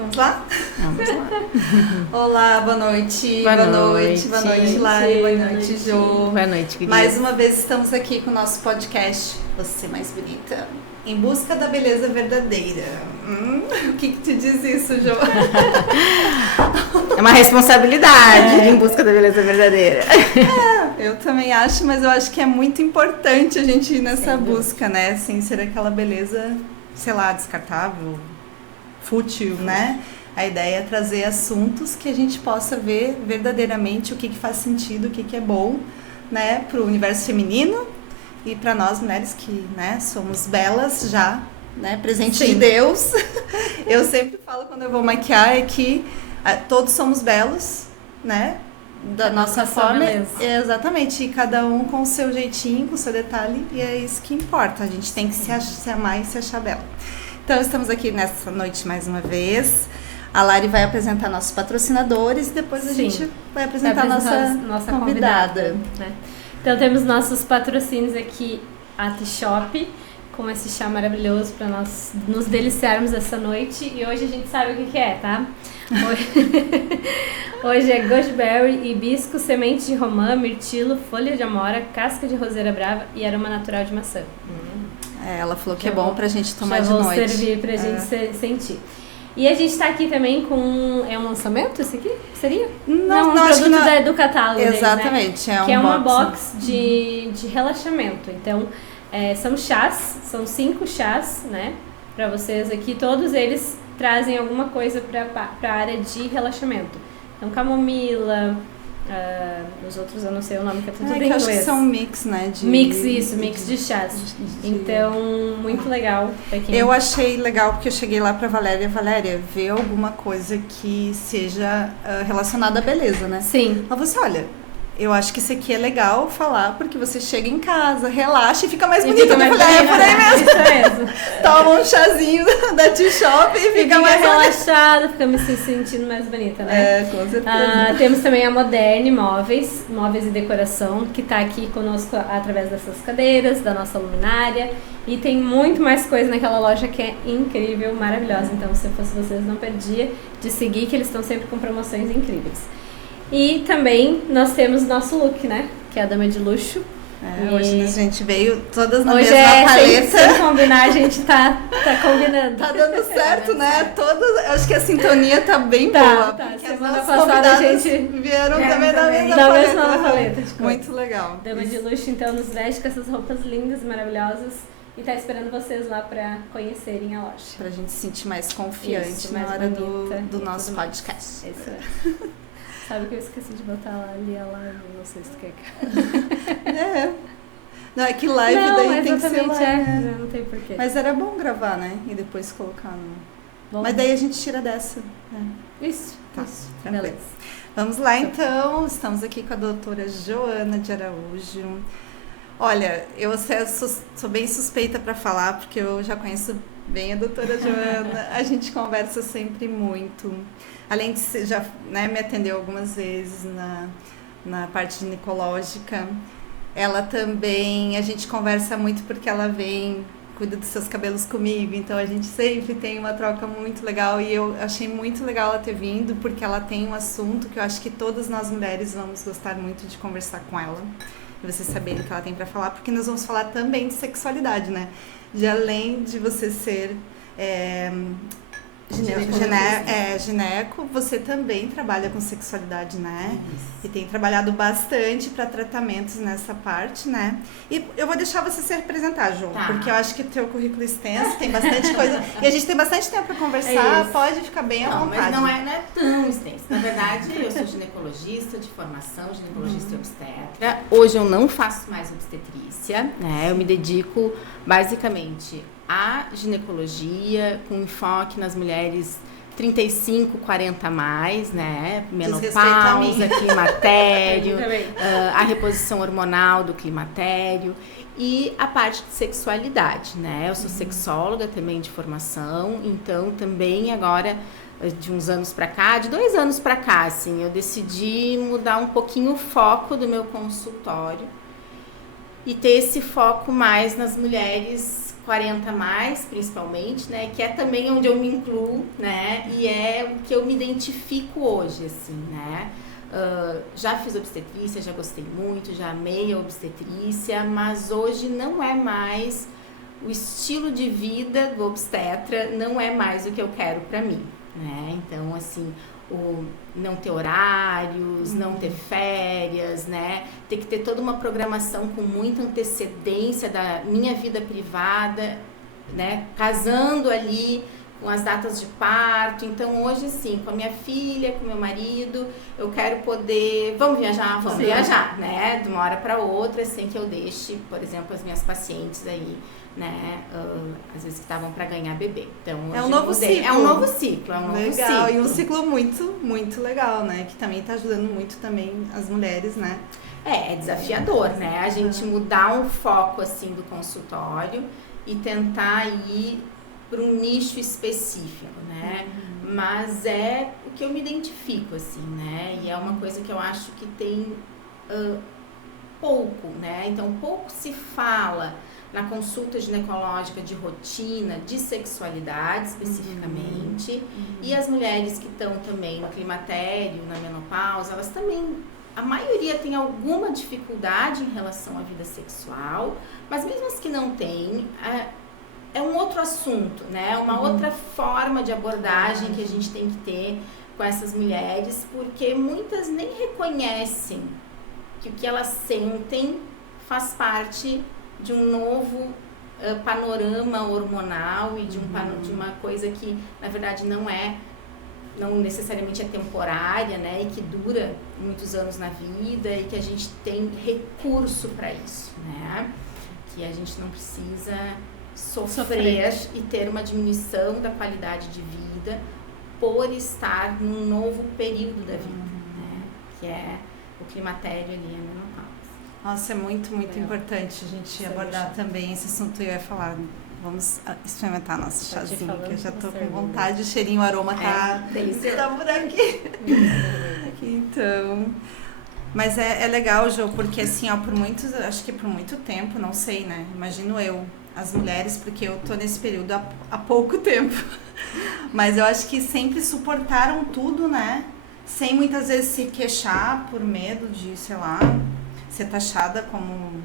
Vamos lá? Vamos lá. Olá, boa noite. Boa noite. Boa noite, Lari. Boa noite, Jô. Boa noite, querida. Mais uma vez estamos aqui com o nosso podcast Você Mais Bonita, em busca da beleza verdadeira. O que te diz isso, Jô? É uma responsabilidade em busca da beleza verdadeira. Eu também acho, mas eu acho que é muito importante a gente ir nessa busca, né? Sem ser aquela beleza, sei lá, descartável, fútil, né? A ideia é trazer assuntos que a gente possa ver verdadeiramente o que faz sentido, o que é bom, né? Para o universo feminino e para nós mulheres que, né, somos belas já, né? Presente de Deus. Eu sempre falo quando eu vou maquiar é que todos somos belos, né? Da nossa forma. Exatamente. E cada um com o seu jeitinho, com o seu detalhe. E é isso que importa. A gente tem que se amar e se achar bela. Então, estamos aqui nessa noite mais uma vez. A Lari vai apresentar nossos patrocinadores e depois a gente vai apresentar a nossa convidada. Né? Então, temos nossos patrocínios aqui, a T-Shop, com esse chá maravilhoso para nós nos deliciarmos essa noite. E hoje a gente sabe o que é, tá? Hoje é Goji-berry, hibisco, semente de romã, mirtilo, folha de amora, casca de roseira brava e aroma natural de maçã. Ela falou que é bom pra gente tomar de noite. Já vou servir pra gente sentir. E a gente tá aqui também com... É um lançamento esse aqui? Seria? Não, um produto do catálogo. Exatamente. Deles, né? Que é uma box de relaxamento. Então, são chás, são 5 chás, né? Pra vocês aqui. Todos eles trazem alguma coisa pra área de relaxamento. Então, camomila... os outros eu não sei o nome, que é tudo em inglês. Acho que são mix, né? Mix de chás. Então, muito legal. Eu achei legal porque eu cheguei lá pra Valéria, vê alguma coisa que seja relacionada à beleza, né? Sim. Ela falou assim, olha, eu acho que isso aqui é legal falar porque você chega em casa, relaxa e fica mais bonita. Eu falei, por aí mesmo. Isso mesmo. Toma um chazinho da T-Shop e fica mais relaxada, fica me sentindo mais bonita, né? Com certeza. Temos também a Moderne Móveis e Decoração, que está aqui conosco através dessas cadeiras, da nossa luminária. E tem muito mais coisa naquela loja que é incrível, maravilhosa. Então, se eu fosse vocês, não perdia de seguir, que eles estão sempre com promoções incríveis. E também nós temos nosso look, né? Que é a Dama de Luxo. Hoje a gente veio todas na mesma paleta. Sem combinar, a gente tá combinando. Tá dando certo, né? Eu acho que a sintonia tá bem boa. Tá. Semana passada a gente vieram também da mesma paleta. Muito legal. Dama de Luxo, então, nos veste com essas roupas lindas, maravilhosas. E tá esperando vocês lá pra conhecerem a loja. Pra gente se sentir mais confiante na hora do nosso podcast. Isso é. Sabe que eu esqueci de botar ali a live, não sei se tu quer. Não, é que live daí tem que ser live. Não tem porquê. Mas era bom gravar, né? E depois colocar no... Bom. Mas daí a gente tira dessa. Isso. Tranquilo. Beleza. Vamos lá, então. Estamos aqui com a doutora Joana de Araújo. Olha, eu sou bem suspeita para falar, porque eu já conheço bem a doutora Joana. A gente conversa sempre muito. Além de já me atendeu algumas vezes na parte ginecológica, ela também, a gente conversa muito porque ela cuida dos seus cabelos comigo, então a gente sempre tem uma troca muito legal e eu achei muito legal ela ter vindo porque ela tem um assunto que eu acho que todas nós mulheres vamos gostar muito de conversar com ela e vocês saberem o que ela tem para falar, porque nós vamos falar também de sexualidade, né? De além de você ser... gineco, você também trabalha com sexualidade, né? Isso. E tem trabalhado bastante para tratamentos nessa parte, né? E eu vou deixar você se representar, João, porque eu acho que o teu currículo extenso, tem bastante coisa, e a gente tem bastante tempo para conversar, pode ficar bem à vontade. Mas não é tão extenso. Na verdade, eu sou ginecologista de formação, ginecologista e obstetra. Hoje eu não faço mais obstetrícia, né? Eu me dedico basicamente a ginecologia, com enfoque nas mulheres 35, 40 a mais, né? Menopausa, climatério, a reposição hormonal do climatério e a parte de sexualidade, né? Eu sou sexóloga também de formação, então também agora, de uns anos pra cá, de 2 anos pra cá, assim, eu decidi mudar um pouquinho o foco do meu consultório e ter esse foco mais nas mulheres 40 mais, principalmente, né? Que é também onde eu me incluo, né? E é o que eu me identifico hoje, assim, né? Já fiz obstetrícia, já gostei muito, já amei a obstetrícia, mas hoje não é mais o estilo de vida do obstetra, não é mais o que eu quero para mim, né? Então, assim, o não ter horários, não ter férias, né? Ter que ter toda uma programação com muita antecedência da minha vida privada, né? Casando ali com as datas de parto. Então, hoje, sim, com a minha filha, com o meu marido, eu quero poder... Vamos viajar, né? De uma hora para outra, sem que eu deixe, por exemplo, as minhas pacientes aí, né? Às vezes que estavam para ganhar bebê. Então, é um novo ciclo. É um novo ciclo, legal. E um ciclo muito, muito legal, né? Que também está ajudando muito também as mulheres, né? É desafiador, né? A gente mudar um foco, assim, do consultório e tentar ir para um nicho específico, né? Mas é o que eu me identifico, assim, né? E é uma coisa que eu acho que tem pouco, né? Então, pouco se fala na consulta ginecológica de rotina, de sexualidade especificamente. E as mulheres que estão também no climatério, na menopausa, elas também, a maioria tem alguma dificuldade em relação à vida sexual, mas mesmo as que não têm, é um outro assunto, né? Uma outra forma de abordagem que a gente tem que ter com essas mulheres, porque muitas nem reconhecem que o que elas sentem faz parte de um novo panorama hormonal e de uma coisa que, na verdade, não necessariamente é temporária, né? E que dura muitos anos na vida e que a gente tem recurso para isso, né? Que a gente não precisa sofrer e ter uma diminuição da qualidade de vida por estar num novo período da vida, né? Que é o climatério ali, a menopausa. Nossa, é muito, muito importante a gente abordar também esse assunto. Eu ia falar, vamos experimentar nosso chazinho, que eu já tô com vontade, o cheirinho, o aroma tá por aqui. Então, mas é legal, Jô, porque assim, ó, acho que por muito tempo, não sei, né, imagino eu, as mulheres, porque eu tô nesse período há pouco tempo, mas eu acho que sempre suportaram tudo, né, sem muitas vezes se queixar por medo de, sei lá, ser taxada como,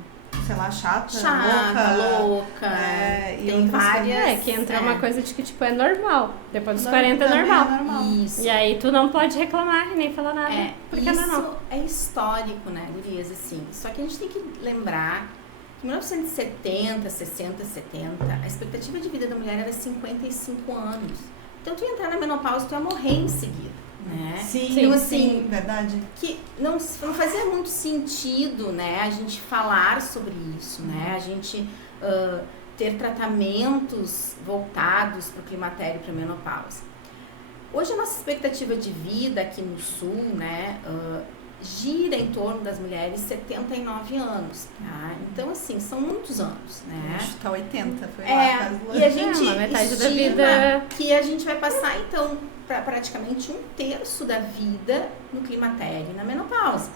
sei lá, chata, louca. Tem várias. Que entra uma coisa de que, tipo, é normal. Depois dos 40 é normal. Isso. E aí tu não pode reclamar e nem falar nada. Porque isso é normal. é histórico, né, gurias, assim. Só que a gente tem que lembrar que em 1970, 60, 70, a expectativa de vida da mulher era 55 anos. Então, tu ia entrar na menopausa, tu ia morrer em seguida. Né? Sim, assim, verdade. Que não fazia muito sentido, né, a gente falar sobre isso, né, a gente ter tratamentos voltados para o climatério e para a menopausa. Hoje a nossa expectativa de vida aqui no sul, né, gira em torno das mulheres 79 anos, tá? Então, assim, são muitos anos, né? Acho que tá 80, foi lá. E a gente metade da vida que a gente vai passar, então, para praticamente 1/3 da vida no climatério e na menopausa.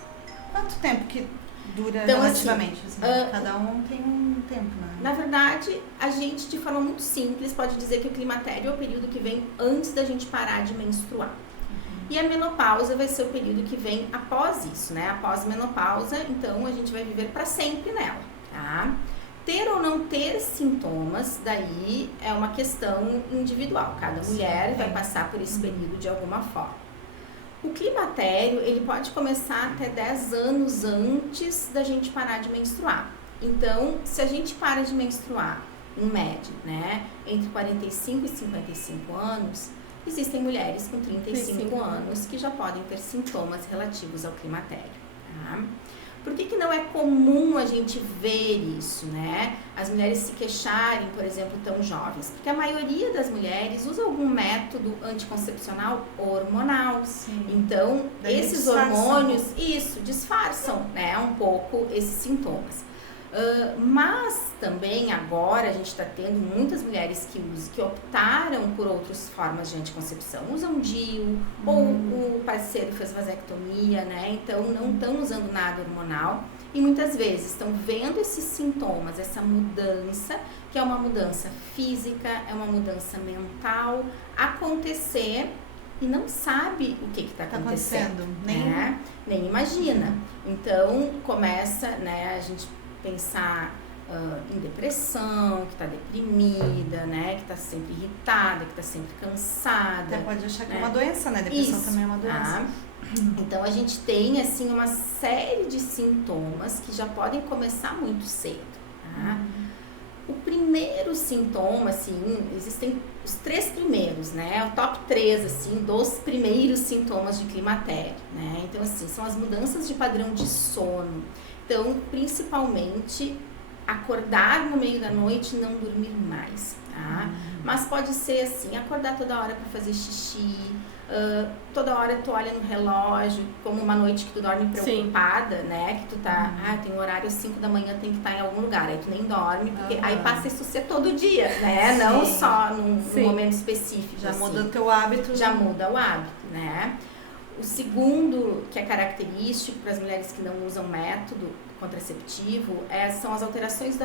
Quanto tempo que dura então, relativamente? Assim, cada um tem um tempo, né? Na verdade, a gente, de forma muito simples, pode dizer que o climatério é o período que vem antes da gente parar de menstruar. E a menopausa vai ser o período que vem após isso, né? Após a menopausa, então a gente vai viver para sempre nela, tá? Ter ou não ter sintomas, daí é uma questão individual. Cada mulher vai passar por esse período de alguma forma. O climatério, ele pode começar até 10 anos antes da gente parar de menstruar. Então, se a gente para de menstruar, em média, né, entre 45 e 55 anos, existem mulheres com 35 anos que já podem ter sintomas relativos ao climatério, tá? Por que não é comum a gente ver isso, né? As mulheres se queixarem, por exemplo, tão jovens. Porque a maioria das mulheres usa algum método anticoncepcional hormonal. Sim. Então, daí esses hormônios, disfarçam, né, um pouco esses sintomas. Mas também agora a gente está tendo muitas mulheres que optaram por outras formas de anticoncepção, usam DIU, ou o parceiro fez vasectomia, né? Então não estão usando nada hormonal e muitas vezes estão vendo esses sintomas, essa mudança, que é uma mudança física, é uma mudança mental, acontecer e não sabe o que está acontecendo, nem imagina. Então começa, né, a gente pensar em depressão, que está deprimida, né, que está sempre irritada, que está sempre cansada. Até pode achar que é uma doença, né? Depressão também é uma doença. Então a gente tem assim uma série de sintomas que já podem começar muito cedo. Tá? O primeiro sintoma, assim, existem os 3 primeiros, né? O top 3, assim, dos primeiros sintomas de climatério, né? Então, assim, são as mudanças de padrão de sono. Então, principalmente, acordar no meio da noite e não dormir mais, tá? Mas pode ser, assim, acordar toda hora para fazer xixi, toda hora tu olha no relógio, como uma noite que tu dorme preocupada, né? Que tu tá, tem um horário 5 da manhã, tem que estar em algum lugar, aí tu nem dorme, porque aí passa isso ser todo dia, né? Sim. Não só num momento específico. Já assim. muda o teu hábito. Já muda o hábito, né? O segundo, que é característico para as mulheres que não usam método contraceptivo, são as alterações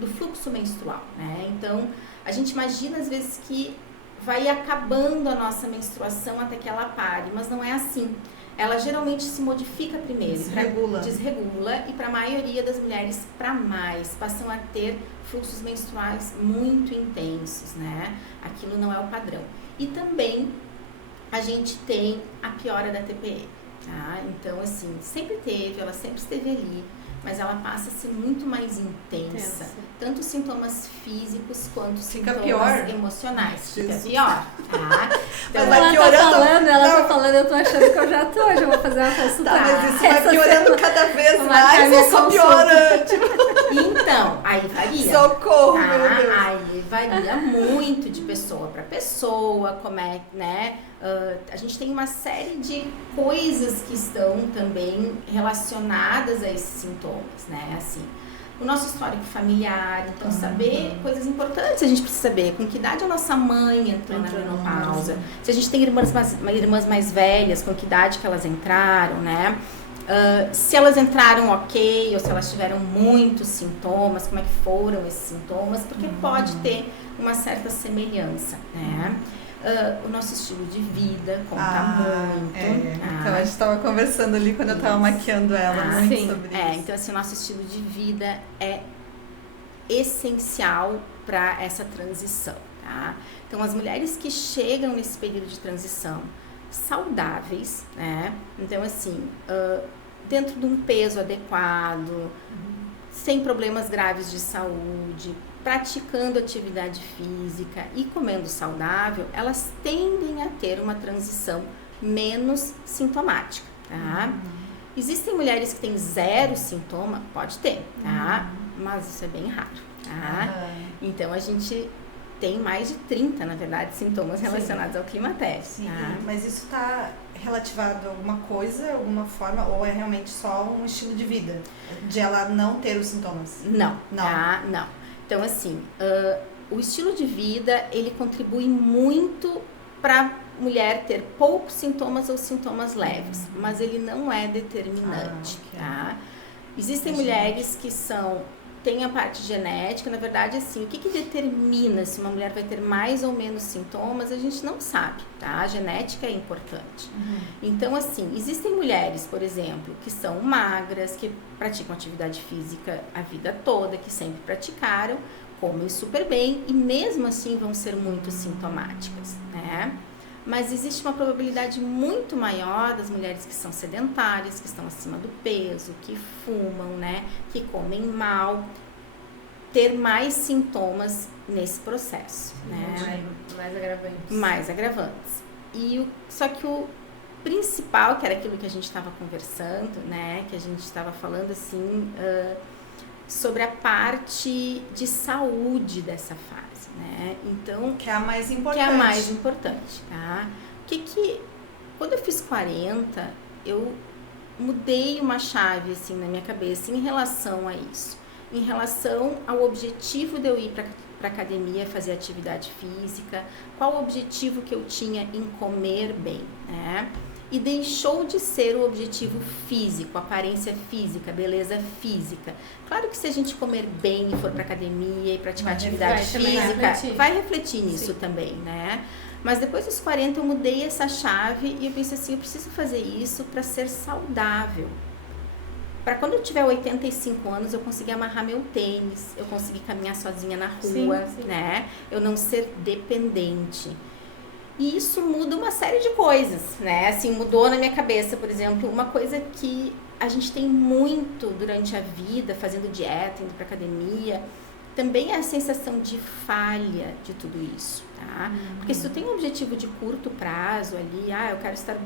do fluxo menstrual, né? Então, a gente imagina às vezes que vai acabando a nossa menstruação até que ela pare, mas não é assim. Ela geralmente se modifica primeiro. Desregula e para a maioria das mulheres, para mais, passam a ter fluxos menstruais muito intensos, né? Aquilo não é o padrão. E também a gente tem a piora da TPM, tá? Então, assim, ela sempre esteve ali, mas ela passa a ser muito mais intensa. Tanto sintomas físicos quanto sintomas emocionais. Fica pior, tá? Então, ela tá falando, eu tô achando que eu já vou fazer uma consulta. Tá, mas isso vai piorando cada vez mais ou só piora? Então, aí varia. Socorro, tá? meu Deus. Aí varia muito de pessoa para pessoa, como é, né? A gente tem uma série de coisas que estão também relacionadas a esses sintomas, né? Assim, o nosso histórico familiar, então saber coisas importantes, a gente precisa saber com que idade a nossa mãe entrou na menopausa, se a gente tem irmãs mais velhas, com que idade que elas entraram, né? Se elas entraram ok, ou se elas tiveram muitos sintomas, como é que foram esses sintomas, porque pode ter uma certa semelhança, né? O nosso estilo de vida conta muito. Então a gente estava conversando ali quando eu estava maquiando ela muito sobre isso. Então assim, o nosso estilo de vida é essencial para essa transição, tá? Então as mulheres que chegam nesse período de transição saudáveis, né? Então assim, dentro de um peso adequado, sem problemas graves de saúde, praticando atividade física e comendo saudável, elas tendem a ter uma transição menos sintomática, tá? Existem mulheres que têm 0 sintoma, pode ter, tá? Mas isso é bem raro, tá? Então a gente tem mais de 30, na verdade, sintomas relacionados ao climatério. Sim, tá? mas isso está relativado a alguma coisa, alguma forma, ou é realmente só um estilo de vida? De ela não ter os sintomas? Não. Tá? Não. Então, assim, o estilo de vida, ele contribui muito para mulher ter poucos sintomas ou sintomas leves, mas ele não é determinante, tá? Existem mulheres que tem a parte genética, na verdade, assim, o que determina se uma mulher vai ter mais ou menos sintomas, a gente não sabe, tá? A genética é importante. Então, assim, existem mulheres, por exemplo, que são magras, que praticam atividade física a vida toda, que sempre praticaram, comem super bem e mesmo assim vão ser muito sintomáticas, né? Mas existe uma probabilidade muito maior das mulheres que são sedentárias, que estão acima do peso, que fumam, né, que comem mal, ter mais sintomas nesse processo, né? Mais agravantes. Só que o principal, que era aquilo que a gente estava conversando, né, que a gente estava falando assim, sobre a parte de saúde dessa fase. Né? Então, que é a mais importante. Tá? Quando eu fiz 40, eu mudei uma chave assim na minha cabeça em relação a isso, em relação ao objetivo de eu ir para academia, fazer atividade física, qual o objetivo que eu tinha em comer bem, né? e deixou de ser o objetivo físico, aparência física, beleza física. Claro que se a gente comer bem e for para academia e praticar atividade física, vai refletir nisso também, né? Mas depois dos 40 eu mudei essa chave e eu pensei assim, eu preciso fazer isso para ser saudável. Para quando eu tiver 85 anos, eu conseguir amarrar meu tênis, eu conseguir caminhar sozinha na rua, né? Eu não ser dependente. E isso muda uma série de coisas, né? Assim, mudou na minha cabeça, por exemplo, uma coisa que a gente tem muito durante a vida, fazendo dieta, indo pra academia, também é a sensação de falha de tudo isso, tá? Porque se tu tem um objetivo de curto prazo ali, eu quero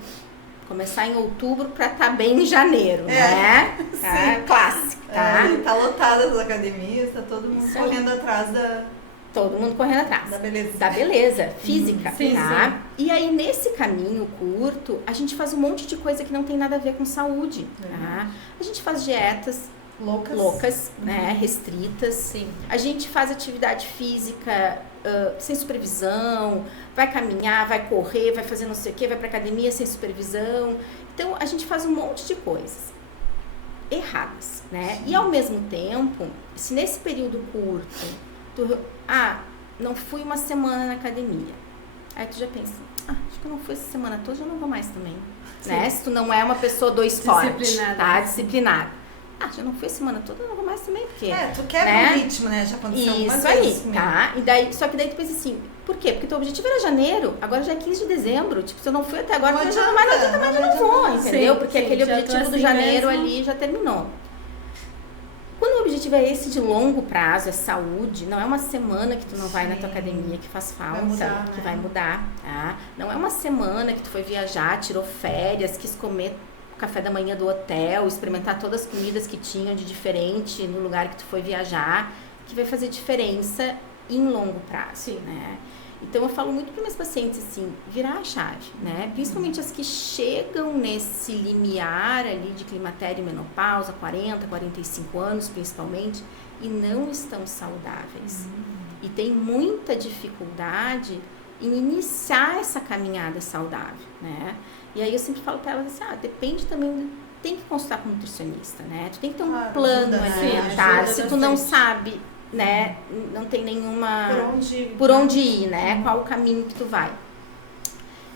começar em outubro para estar bem em janeiro, né? Sim. Clássico, tá? Tá lotada as academias, tá todo mundo correndo atrás da... Todo mundo correndo atrás. Da beleza. Da beleza física, Sim, tá? sim. E aí, nesse caminho curto, a gente faz um monte de coisa que não tem nada a ver com saúde, tá? A gente faz dietas loucas, né? Restritas. Sim. A gente faz atividade física sem supervisão, vai caminhar, vai correr, vai fazer não sei o quê, vai pra academia sem supervisão. Então, a gente faz um monte de coisas erradas, né? Sim. E ao mesmo tempo, se nesse período curto, não fui uma semana na academia. Aí tu já pensa, acho que eu não fui essa semana toda, eu não vou mais também. Né? Se tu não é uma pessoa do esporte, tá? Disciplinada. Já não fui a semana toda, eu não vou mais também, porque... tu quer um ritmo, né? Já aconteceu algumas vezes comigo. Tá? E daí, só que daí tu pensa assim, por quê? Porque teu objetivo era janeiro, agora já é 15 de dezembro. Tipo, se eu não fui até agora, eu não vou, entendeu? Porque aquele objetivo do janeiro ali já terminou. Quando o objetivo é esse de longo prazo, é saúde, não é uma semana que tu não vai na tua academia que faz falta, vai mudar, tá? Não é uma semana que tu foi viajar, tirou férias, quis comer o café da manhã do hotel, experimentar todas as comidas que tinham de diferente no lugar que tu foi viajar, que vai fazer diferença em longo prazo, né? Então, eu falo muito para meus pacientes, assim, virar a chave, né? Principalmente as que chegam nesse limiar ali de climatério e menopausa, 40, 45 anos, principalmente, e não estão saudáveis. E tem muita dificuldade em iniciar essa caminhada saudável, né? E aí, eu sempre falo para elas assim, depende também, tem que consultar com um nutricionista, né? Tu tem que ter um plano alimentar, se tu não sabe... né, não tem nenhuma por onde ir, né, qual o caminho que tu vai.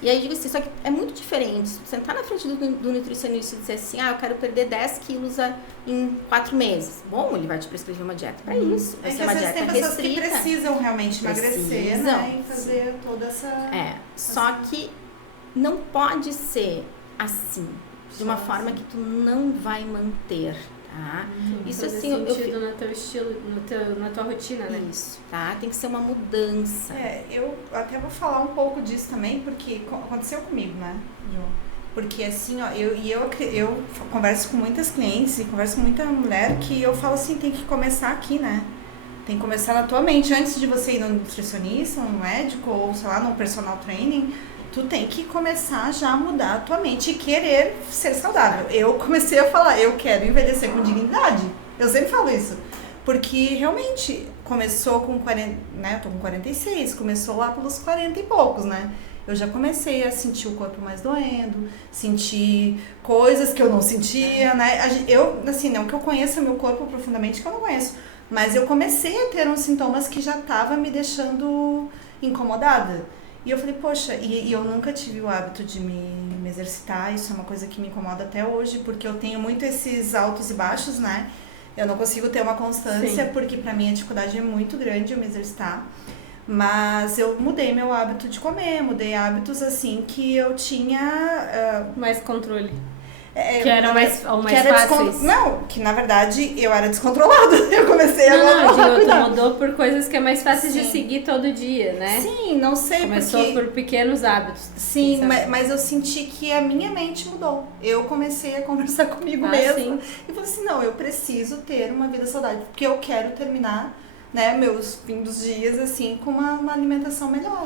E aí eu digo assim, só que é muito diferente se tu sentar na frente do nutricionista e dizer assim, eu quero perder 10 quilos em 4 meses. Bom, ele vai te prescrever uma dieta para isso, vai ser uma dieta restrita. Tem pessoas que precisam realmente emagrecer, né, e fazer toda essa... só que não pode ser assim, de uma forma que tu não vai manter. Isso assim, sentido no teu estilo, na tua rotina, né? Isso, tá? Tem que ser uma mudança. Eu até vou falar um pouco disso também, porque aconteceu comigo, né, João? Porque assim, eu converso com muitas clientes e converso com muita mulher que eu falo assim, tem que começar aqui, né? Tem que começar na tua mente, antes de você ir no nutricionista, no médico ou, sei lá, no personal training. Tu tem que começar já a mudar a tua mente e querer ser saudável. Eu comecei a falar, eu quero envelhecer com dignidade. Eu sempre falo isso. Porque realmente começou com 40, né? Eu tô com 46, começou lá pelos 40 e poucos, né? Eu já comecei a sentir o corpo mais doendo, sentir coisas que eu não sentia, né? Eu, assim, não que eu conheça meu corpo profundamente, que eu não conheço. Mas eu comecei a ter uns sintomas que já estavam me deixando incomodada. E eu falei, poxa, e eu nunca tive o hábito de me exercitar, isso é uma coisa que me incomoda até hoje, porque eu tenho muito esses altos e baixos, né? Eu não consigo ter uma constância, porque pra mim a dificuldade é muito grande eu me exercitar. Mas eu mudei meu hábito de comer, mudei hábitos assim que eu tinha... mais controle. Que eram mais fáceis. Não, que na verdade eu era descontrolada. Eu comecei tu mudou por coisas que é mais fácil de seguir todo dia, né? Sim, não sei Começou por pequenos hábitos. Sim, mas eu senti que a minha mente mudou. Eu comecei a conversar comigo mesma. Sim. E falei assim, não, eu preciso ter uma vida saudável. Porque eu quero terminar, né, meus fim dos dias, assim, com uma alimentação melhor.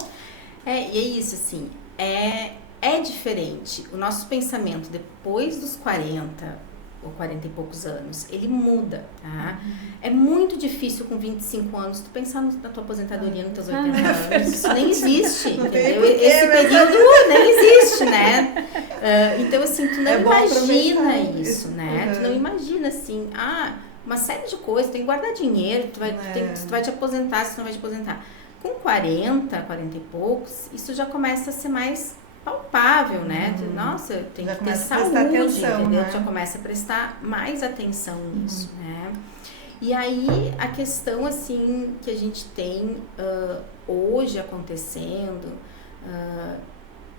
E é isso, assim, é diferente. O nosso pensamento depois dos 40 ou 40 e poucos anos, ele muda, tá? É muito difícil com 25 anos tu pensar na tua aposentadoria nos teus 80 anos. Isso nem existe, entendeu? Esse período nem existe, né? Então, assim, tu não É bom imagina aproveitar isso, né? Tu não imagina, assim, uma série de coisas, tem que guardar dinheiro, tu vai te aposentar, se tu não vai te aposentar. Com 40 e poucos, isso já começa a ser mais palpável, né? Nossa, eu tenho que ter saúde, atenção, entendeu? né? Tu já começa a prestar mais atenção nisso, né? E aí, a questão, assim, que a gente tem hoje acontecendo,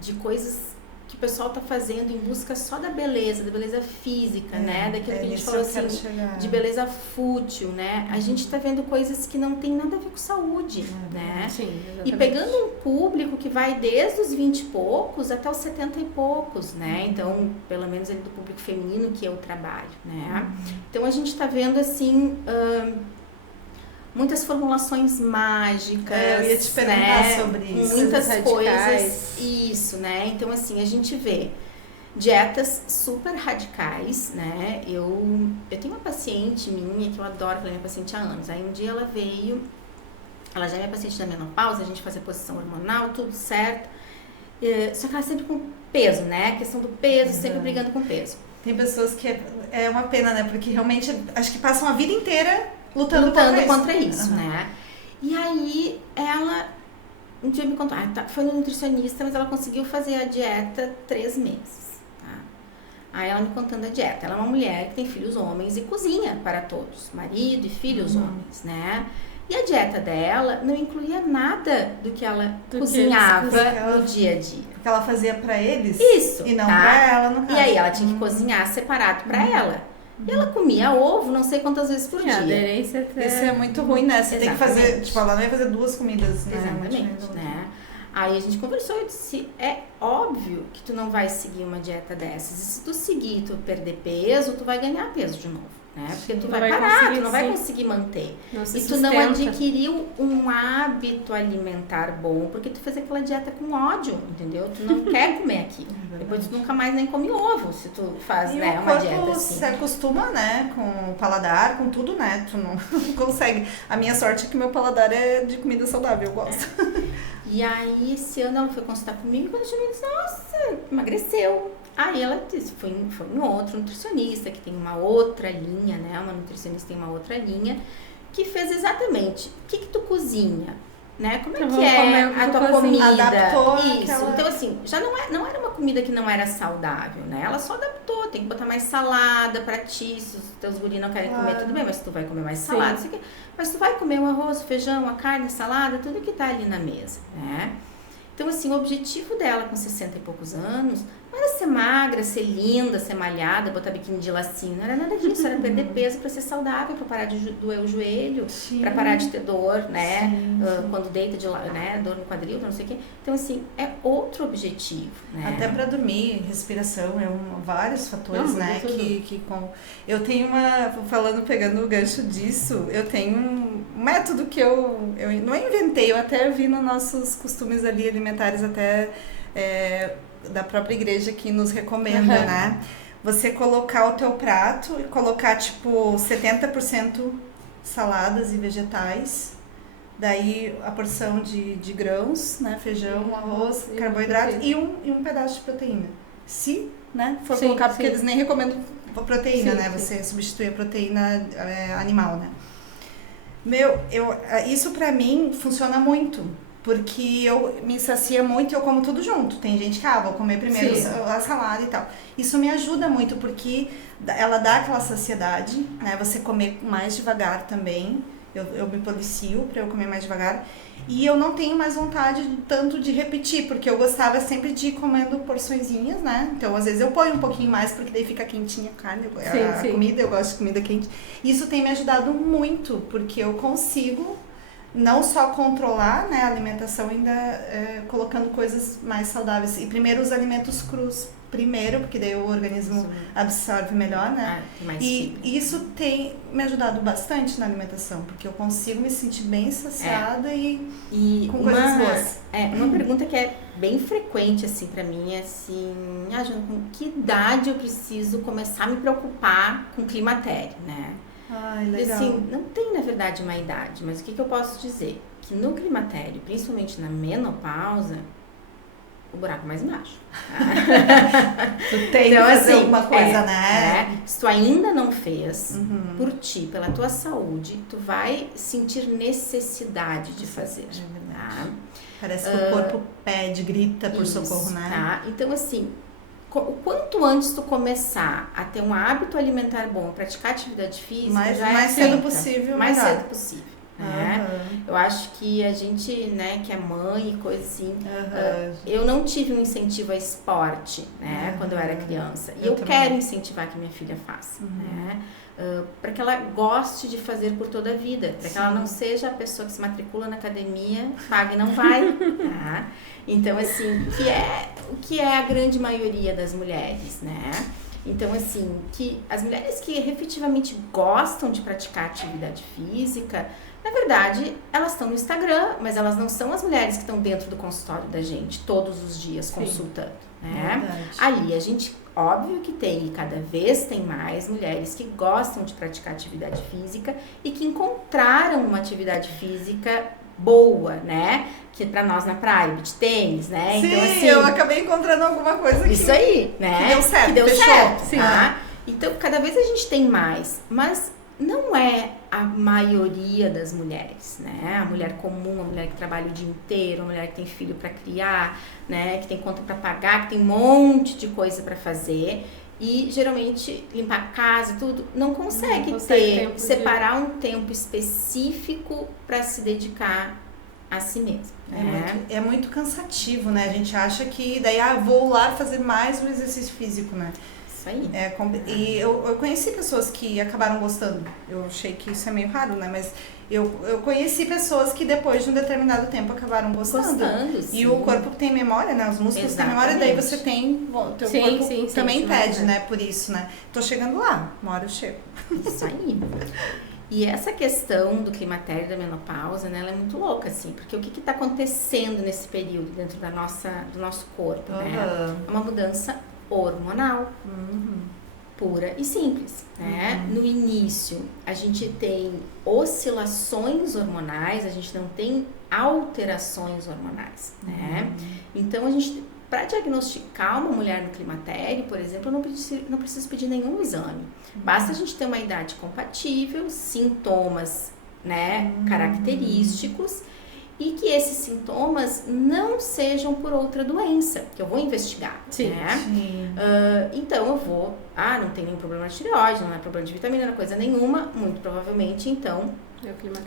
de coisas que o pessoal tá fazendo em busca só da beleza física, né? Daquilo que a gente falou assim, de beleza fútil, né? A gente tá vendo coisas que não tem nada a ver com saúde, né? Sim, e pegando um público que vai desde os 20 e poucos até os 70 e poucos, né? Então, pelo menos do público feminino que eu trabalho, né? Então, a gente tá vendo, assim, muitas formulações mágicas, eu ia te perguntar sobre isso. Muitas radicais. coisas, isso, né? Então, assim, a gente vê dietas super radicais, né? Eu tenho uma paciente minha que eu adoro, ela é minha paciente há anos. Aí um dia ela veio, ela já é minha paciente da menopausa, a gente fazia posição hormonal, tudo certo. Só que ela sempre com peso, né? A questão do peso, sempre brigando com peso. Tem pessoas que é uma pena, né? Porque realmente acho que passam a vida inteira lutando contra isso, né? E aí ela um dia me contou, foi no nutricionista, mas ela conseguiu fazer a dieta 3 meses, tá? Aí ela me contando a dieta. Ela é uma mulher que tem filhos homens e cozinha para todos, marido e filhos homens, né? E a dieta dela não incluía nada do que ela cozinhava no dia a dia. Porque ela fazia pra eles? Isso, e não tá? pra ela, no caso. E aí ela tinha que cozinhar separado pra ela. E ela comia ovo não sei quantas vezes por dia. Aderência Isso é muito ruim, né? Você tem que fazer, tipo, ela não ia fazer 2 comidas, né? Exatamente, né? Aí a gente conversou e eu disse, é óbvio que tu não vai seguir uma dieta dessas. E se tu seguir, tu perder peso, tu vai ganhar peso de novo, né? Porque tu vai parar, tu não vai conseguir manter. E tu não adquiriu um hábito alimentar bom, porque tu fez aquela dieta com ódio, entendeu? Tu não quer comer aquilo. Depois tu nunca mais nem come ovo, se tu faz, né, uma dieta assim. O corpo se acostuma, né, com o paladar, com tudo, né? Tu não consegue. A minha sorte é que meu paladar é de comida saudável, eu gosto. E aí, esse ano ela foi consultar comigo e quando eu cheguei, eu disse, nossa, emagreceu. Aí ela disse, foi em outro nutricionista, que tem uma outra linha, né? Uma nutricionista tem uma outra linha, que fez exatamente, o que tu cozinha? Né? Como é que é a tua comida? Adaptou isso. Aquela... Então, assim, já não era uma comida que não era saudável, né? Ela só adaptou, tem que botar mais salada pra ti, se os teus guris não querem comer, tudo bem, mas tu vai comer mais salada, isso aqui. Mas tu vai comer o arroz, o feijão, a carne, a salada, tudo que tá ali na mesa, né? Então, assim, o objetivo dela com 60 e poucos anos não era ser magra, ser linda, ser malhada, botar biquíni de lacinho, não era nada disso, era perder peso para ser saudável, para parar de doer o joelho, para parar de ter dor, né? Quando deita de lá, né? Dor no quadril, não sei o quê. Então, assim, é outro objetivo, né? Até para dormir, respiração, vários fatores, né? Eu tenho pegando o gancho disso, eu tenho um método que eu não inventei, eu até vi nos nossos costumes ali alimentares, até da própria igreja que nos recomenda, né? Você colocar o teu prato e colocar, tipo, 70% saladas e vegetais, daí a porção de grãos, né? Feijão, arroz, carboidrato e um pedaço de proteína. Se, né, for colocar, porque eles nem recomendam proteína, né? Você substitui a proteína animal, né? Isso pra mim funciona muito. Porque eu me sacia muito e eu como tudo junto. Tem gente que, vou comer primeiro a salada e tal. Isso me ajuda muito, porque ela dá aquela saciedade, né? Você comer mais devagar também. Eu me policio pra eu comer mais devagar. E eu não tenho mais vontade tanto de repetir, porque eu gostava sempre de ir comendo porçõezinhas, né? Então, às vezes eu ponho um pouquinho mais, porque daí fica quentinha a carne, comida, eu gosto de comida quente. Isso tem me ajudado muito, porque eu consigo... não só controlar, né, a alimentação, ainda colocando coisas mais saudáveis. E primeiro os alimentos crus, porque daí o organismo absorve melhor, né? E isso tem me ajudado bastante na alimentação, porque eu consigo me sentir bem saciada e com coisas boas. Uma pergunta que é bem frequente, assim, pra mim, é assim, Jana, com que idade eu preciso começar a me preocupar com climatério, né? Ai, legal. Assim, não tem, na verdade, uma idade, mas o que eu posso dizer? Que no climatério, principalmente na menopausa, o buraco mais embaixo. Tu tem Então, que fazer assim, alguma coisa, né? Se tu ainda não fez, por ti, pela tua saúde, tu vai sentir necessidade de fazer. Tá? Parece que o corpo pede, grita por socorro, né? Tá? Então, assim, o quanto antes tu começar a ter um hábito alimentar bom, praticar atividade física, mais cedo possível, mais melhor. cedo possível. Né? Eu acho que a gente, né, que é mãe e coisa assim, eu não tive um incentivo a esporte, né, quando eu era criança. E eu quero incentivar que minha filha faça, né? Para que ela goste de fazer por toda a vida, para que ela não seja a pessoa que se matricula na academia, paga e não vai, tá? Então, assim, o que é a grande maioria das mulheres, né? Então, assim, que as mulheres que efetivamente gostam de praticar atividade física, na verdade, elas estão no Instagram, mas elas não são as mulheres que estão dentro do consultório da gente todos os dias consultando, né? Ali a gente, óbvio que tem, e cada vez tem mais mulheres que gostam de praticar atividade física e que encontraram uma atividade física boa, né? Que pra nós na praia, beach tênis, né? Sim, então, assim, eu acabei encontrando alguma coisa aqui. Isso aí, né? Que deu certo, que deu fechou. certo, tá? Então, cada vez a gente tem mais, mas não é a maioria das mulheres, né? A mulher comum, a mulher que trabalha o dia inteiro, a mulher que tem filho para criar, né? Que tem conta para pagar, que tem um monte de coisa para fazer e geralmente limpar a casa e tudo, não consegue separar um tempo específico para se dedicar a si mesmo. É muito cansativo, né? A gente acha que daí, vou lá fazer mais um exercício físico, né? Isso aí. E eu conheci pessoas que acabaram gostando. Eu achei que isso é meio raro, né? Mas eu conheci pessoas que depois de um determinado tempo acabaram gostando. E o corpo tem memória, né? Os músculos têm memória, daí você tem... O teu corpo também pede, né? Por isso, né? Tô chegando lá. Uma hora eu chego. Isso aí. E essa questão do climatério e da menopausa, né? Ela é muito louca, assim. Porque o que tá acontecendo nesse período dentro do nosso corpo, né? É uma mudança hormonal, pura e simples, né? No início, a gente tem oscilações hormonais, a gente não tem alterações hormonais, né? Então, a gente, para diagnosticar uma mulher no climatério, por exemplo, eu não preciso pedir nenhum exame. Basta a gente ter uma idade compatível, sintomas, né, característicos, e que esses sintomas não sejam por outra doença, que eu vou investigar, né? Então eu vou, não tem nenhum problema de tireoide, não é problema de vitamina, não é coisa nenhuma, muito provavelmente, então,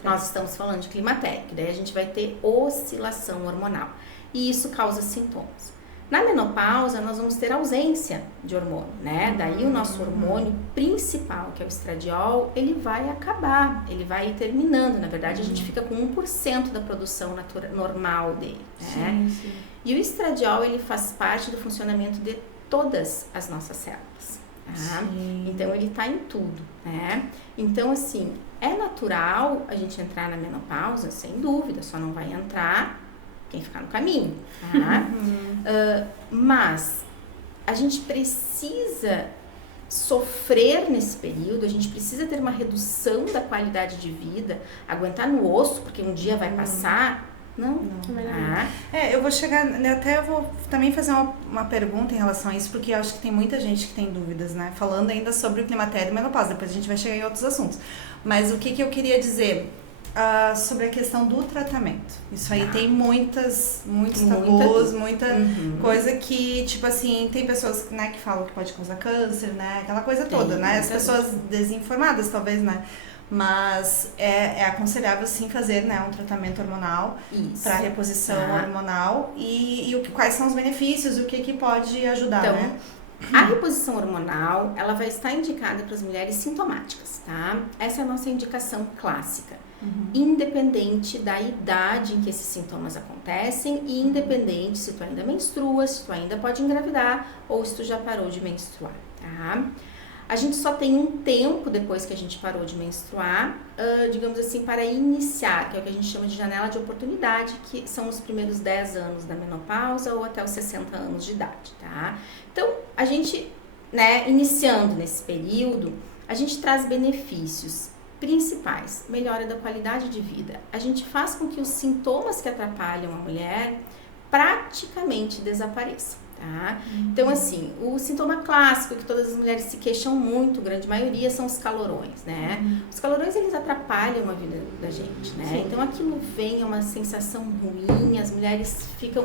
nós estamos falando de climatério, que daí a gente vai ter oscilação hormonal, e isso causa sintomas. Na menopausa, nós vamos ter ausência de hormônio, né? Daí o nosso hormônio principal, que é o estradiol, ele vai acabar, ele vai ir terminando. Na verdade, a gente fica com 1% da produção normal dele, né? Sim. E o estradiol, ele faz parte do funcionamento de todas as nossas células, tá? Então, ele tá em tudo, né? Então, assim, é natural a gente entrar na menopausa, sem dúvida, só não vai entrar quem ficar no caminho, tá? Mas a gente precisa sofrer nesse período, a gente precisa ter uma redução da qualidade de vida, aguentar no osso, porque um dia vai passar. Não. Eu vou chegar, até eu vou também fazer uma pergunta em relação a isso, porque eu acho que tem muita gente que tem dúvidas, né? Falando ainda sobre o climatério e menopausa, depois a gente vai chegar em outros assuntos. Mas o que eu queria dizer... sobre a questão do tratamento. Isso aí tem muitos tabus, muita coisa que, tipo assim, tem pessoas, né, que falam que pode causar câncer, né, aquela coisa toda, né, as pessoas desinformadas, talvez, né, mas é aconselhável, sim, fazer, né, um tratamento hormonal para reposição hormonal e quais são os benefícios, o que pode ajudar, então, né? A reposição hormonal, ela vai estar indicada para as mulheres sintomáticas, tá? Essa é a nossa indicação clássica. Independente da idade em que esses sintomas acontecem e independente se tu ainda menstrua, se tu ainda pode engravidar ou se tu já parou de menstruar, tá? A gente só tem um tempo depois que a gente parou de menstruar, digamos assim, para iniciar, que é o que a gente chama de janela de oportunidade, que são os primeiros 10 anos da menopausa ou até os 60 anos de idade, tá? Então, a gente, né, iniciando nesse período, a gente traz benefícios principais, melhora da qualidade de vida. A gente faz com que os sintomas que atrapalham a mulher praticamente desapareçam, tá? Então, assim, o sintoma clássico que todas as mulheres se queixam muito, grande maioria, são os calorões, né? Os calorões, eles atrapalham a vida da gente, né? Sim. Então, aquilo vem, é uma sensação ruim, as mulheres ficam...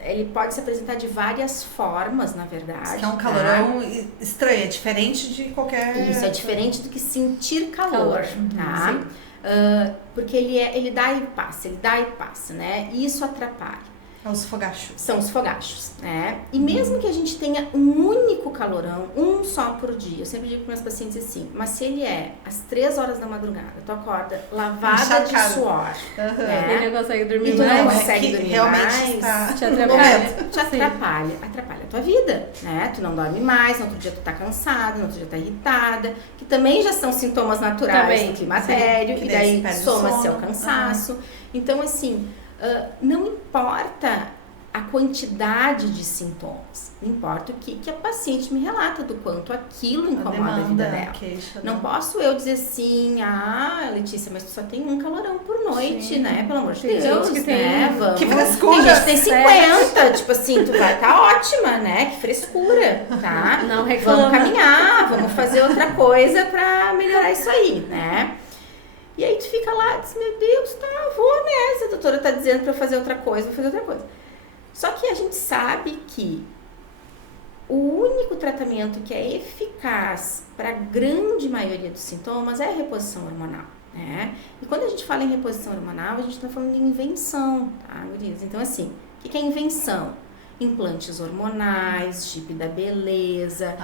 Ele pode se apresentar de várias formas, na verdade. Que é um calorão estranho, é diferente de qualquer... Isso, é diferente do que sentir calor, tá? Sim. Porque ele dá e passa, né? E isso atrapalha. Os fogachos. São os fogachos, né? E mesmo que a gente tenha um único calorão, um só por dia, eu sempre digo para meus pacientes assim, mas se ele é às 3 horas da madrugada, tu acorda lavada Encharcada. de suor, né? Ele não consegue E dormir tu não mais. consegue dormir realmente mais, está... Te atrapalha. te atrapalha a tua vida, né? Tu não dorme mais, no outro dia tu tá cansada, no outro dia tu tá irritada, que também já são sintomas naturais Também, do climatério, sim, e que daí daí perde o soma-se sono. ao cansaço. Então, assim, não importa a quantidade de sintomas, não importa o que a paciente me relata do quanto aquilo incomoda a vida dela. Queixa, Não posso eu dizer assim, Letícia, mas tu só tem um calorão por noite, né? Pelo amor de Tem Deus, gente que né? tem- Vamos. Que frescura! Tem gente que tem 50, tipo assim, tu vai tá ótima, né? Que frescura, tá? Não reclama. Vamos caminhar, vamos fazer outra coisa pra melhorar isso aí, né? E aí tu fica lá, diz, meu Deus, tá, vou nessa, a doutora tá dizendo pra eu fazer outra coisa, vou fazer outra coisa. Só que a gente sabe que o único tratamento que é eficaz para a grande maioria dos sintomas é a reposição hormonal, né? E quando a gente fala em reposição hormonal, a gente está falando de invenção, tá, gurias? Então, assim, o que é invenção? Implantes hormonais, chip da beleza,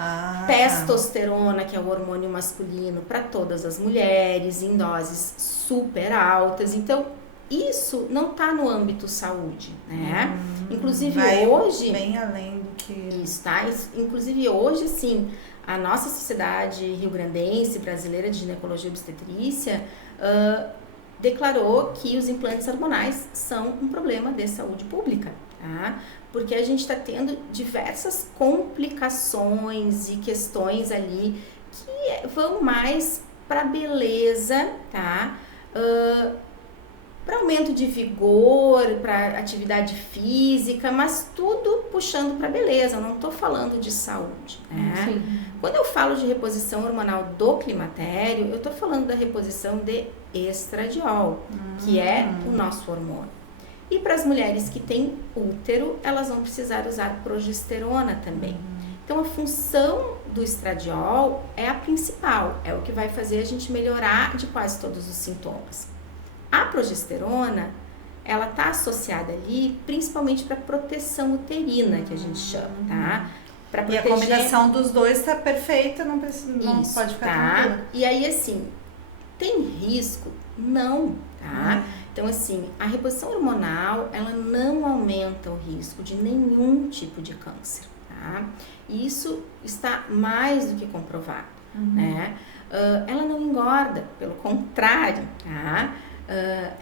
testosterona, que é o hormônio masculino para todas as mulheres, em doses super altas. Então, isso não está no âmbito saúde, né? Inclusive vai hoje... bem além do que... Isso, tá? Inclusive hoje, sim, a nossa sociedade rio-grandense, brasileira de ginecologia e obstetrícia, declarou que os implantes hormonais são um problema de saúde pública, tá? Porque a gente está tendo diversas complicações e questões ali que vão mais para beleza, tá? Para aumento de vigor, para atividade física, mas tudo puxando para beleza, não estou falando de saúde, né? Sim. Quando eu falo de reposição hormonal do climatério, eu estou falando da reposição de estradiol, que é o nosso hormônio. E para as mulheres que têm útero, elas vão precisar usar progesterona também. Então, a função do estradiol é a principal, é o que vai fazer a gente melhorar de quase todos os sintomas. A progesterona, ela está associada ali principalmente para proteção uterina, que a gente chama, tá? Pra E a combinação dos dois está perfeita, não precisa, não isso, pode ficar tá? tranquila. E aí, assim, tem risco? Não, tá? Então, assim, a reposição hormonal, ela não aumenta o risco de nenhum tipo de câncer, tá? E isso está mais do que comprovado, né? Ela não engorda, pelo contrário, tá?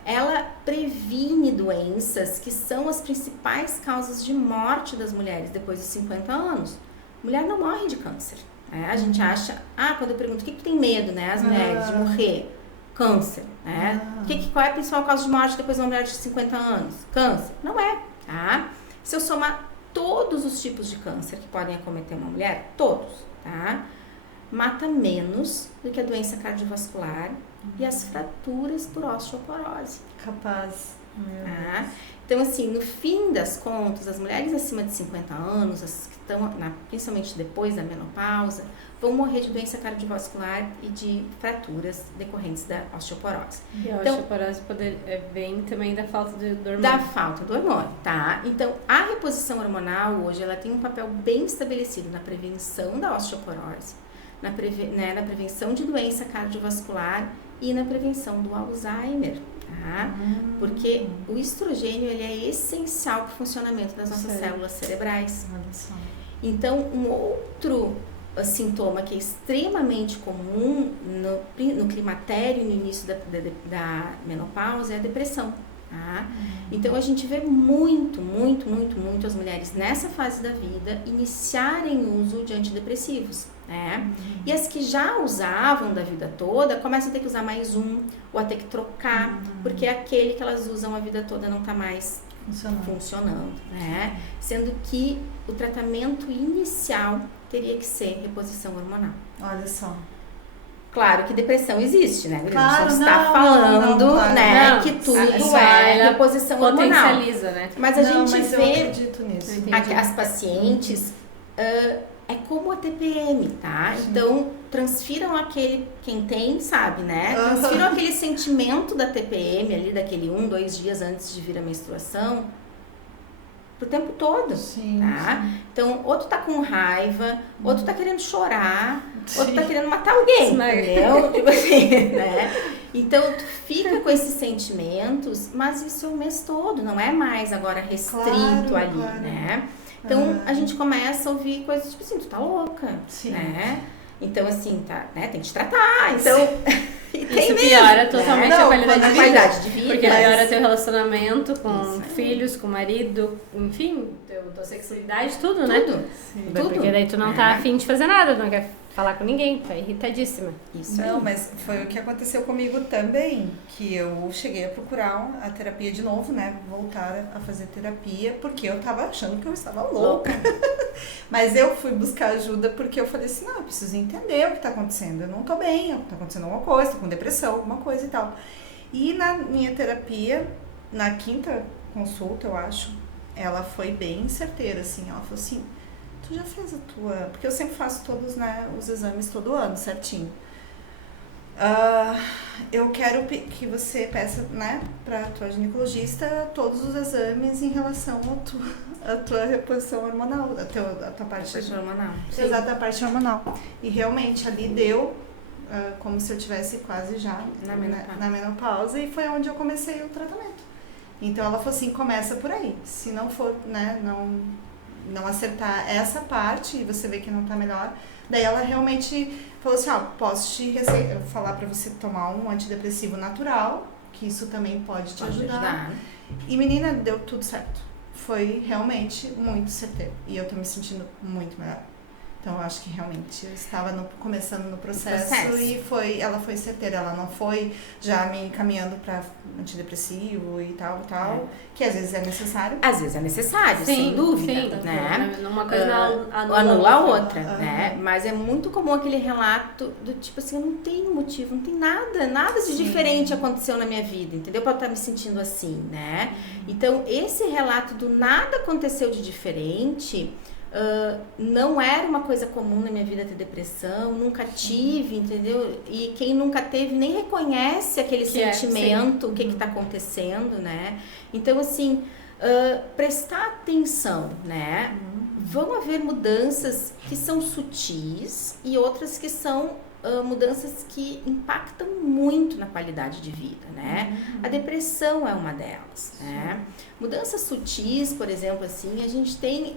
Ela previne doenças que são as principais causas de morte das mulheres depois dos 50 anos. Mulher não morre de câncer, né? A gente acha, quando eu pergunto o que tem medo, né, as mulheres de morrer? Câncer, né? Qual é a principal causa de morte depois de uma mulher de 50 anos? Câncer. Não é, tá? Se eu somar todos os tipos de câncer que podem acometer uma mulher, todos, tá? Mata menos do que a doença cardiovascular e as fraturas por osteoporose. Capaz. Tá? Então, assim, no fim das contas, as mulheres acima de 50 anos, as que estão, principalmente depois da menopausa, vão morrer de doença cardiovascular e de fraturas decorrentes da osteoporose. E a Então, osteoporose vem também da falta do hormônio. Da falta do hormônio, tá? Então, a reposição hormonal hoje, ela tem um papel bem estabelecido na prevenção da osteoporose, na prevenção de doença cardiovascular e na prevenção do Alzheimer, tá? Porque o estrogênio, ele é essencial para o funcionamento das nossas células cerebrais. Olha só. Então, um outro sintoma que é extremamente comum no climatério, no início da menopausa, é a depressão, tá? Então, a gente vê muito as mulheres nessa fase da vida iniciarem o uso de antidepressivos, né? E as que já usavam da vida toda, começam a ter que usar mais um, ou a ter que trocar, porque aquele que elas usam a vida toda não está mais funcionando, né? Sendo que o tratamento inicial teria que ser reposição hormonal. Olha só. Claro que depressão existe, né? Claro, a gente está não, falando, claro. né, Não, que tudo isso é reposição hormonal. Potencializa, né? Mas a gente eu vê acredito nisso. as pacientes, é como a TPM, tá? Sim. Então, transfiram quem tem, sabe, né? Transfiram aquele sentimento da TPM ali, daquele 1, 2 dias antes de vir a menstruação, pro tempo todo, Sim, tá? Então, ou tu tá com raiva, ou tu tá querendo chorar, ou tu tá Sim. querendo matar alguém, Sim. entendeu? Tipo assim, né? Então, tu fica com esses sentimentos, mas isso é o mês todo, não é mais agora restrito Claro, ali, claro. né? Então, a gente começa a ouvir coisas tipo assim, tu tá louca, Sim. né? Então, assim, tá, né? Tem que te tratar, então... E tem Isso mesmo, piora né? totalmente Não, a qualidade quando de a vida. qualidade de vida. Porque piora teu relacionamento com Isso aí. filhos, com marido, enfim, tua sexualidade, tudo, né? Tudo. Sim. Tudo. Porque daí tu não tá afim de fazer nada, tu não quer falar com ninguém, tá irritadíssima. Isso Não, aí. mas foi o que aconteceu comigo também, que eu cheguei a procurar a terapia de novo, né? Voltar a fazer terapia, porque eu tava achando que eu estava louca. Mas eu fui buscar ajuda porque eu falei assim, não, eu preciso entender o que tá acontecendo. Eu não tô bem, tá acontecendo alguma coisa, tô com depressão, alguma coisa e tal. E na minha terapia, na 5ª consulta, eu acho, ela foi bem certeira, assim. Ela falou assim, tu já fez a tua... Porque eu sempre faço todos, né, os exames todo ano, certinho. Eu quero que você peça, né, pra tua ginecologista todos os exames em relação à tua reposição hormonal, a tua parte hormonal. Exato, a parte hormonal. E realmente ali deu como se eu tivesse quase já na menopausa, e foi onde eu comecei o tratamento. Então ela falou assim, começa por aí. Se não for, né, não acertar essa parte e você vê que não tá melhor, daí ela realmente falou assim, posso te falar pra você tomar um antidepressivo natural, que isso também pode te ajudar. E menina, deu tudo certo. Foi realmente muito certeiro. E eu tô me sentindo muito melhor. Então, eu acho que realmente eu estava começando no processo e ela foi certeira. Ela não foi já me encaminhando para antidepressivo e tal, que às vezes é necessário. Às vezes é necessário, Sim, sem dúvida, sim, né? Uma coisa anula a outra, né? Mas é muito comum aquele relato do tipo assim, eu não tenho motivo, não tem nada de diferente aconteceu na minha vida, entendeu? Pra eu estar me sentindo assim, né? Então, esse relato do nada aconteceu de diferente... não era uma coisa comum na minha vida ter depressão, nunca tive, entendeu? E quem nunca teve nem reconhece aquele sentimento, o que está acontecendo, né? Então, assim, prestar atenção, né? Vão haver mudanças que são sutis e outras que são mudanças que impactam muito na qualidade de vida, né? A depressão é uma delas, né? Mudanças sutis, por exemplo, assim, a gente tem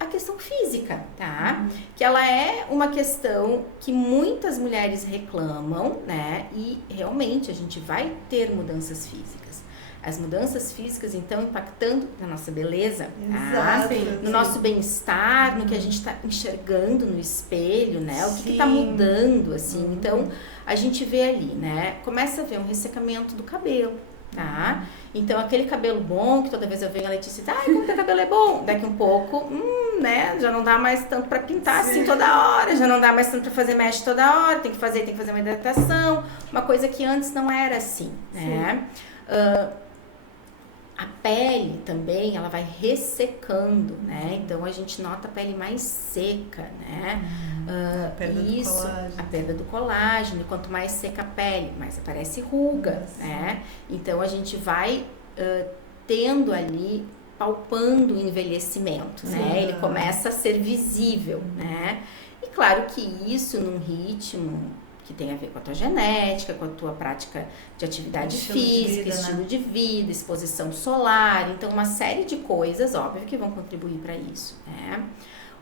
a questão física, tá? Que ela é uma questão que muitas mulheres reclamam, né? E realmente a gente vai ter mudanças físicas. As mudanças físicas, então, impactando na nossa beleza, tá? No nosso bem-estar, no que a gente está enxergando no espelho, né? O que está mudando, assim. Então, a gente vê ali, né? Começa a ver um ressecamento do cabelo, tá? Então, aquele cabelo bom, que toda vez eu venho a Letícia e diz, como teu cabelo é bom. Daqui um pouco, né? Já não dá mais tanto para pintar assim toda hora, já não dá mais tanto para fazer mesh toda hora, tem que fazer uma hidratação, uma coisa que antes não era assim, né? A pele também, ela vai ressecando, né? Então, a gente nota a pele mais seca, né? A perda do colágeno. E quanto mais seca a pele, mais aparece ruga, né? Então, a gente vai tendo ali, palpando o envelhecimento, né? Ele começa a ser visível, né? E claro que isso num ritmo que tem a ver com a tua genética, com a tua prática de atividade física, estilo de vida, exposição solar, então uma série de coisas, óbvio, que vão contribuir para isso, né?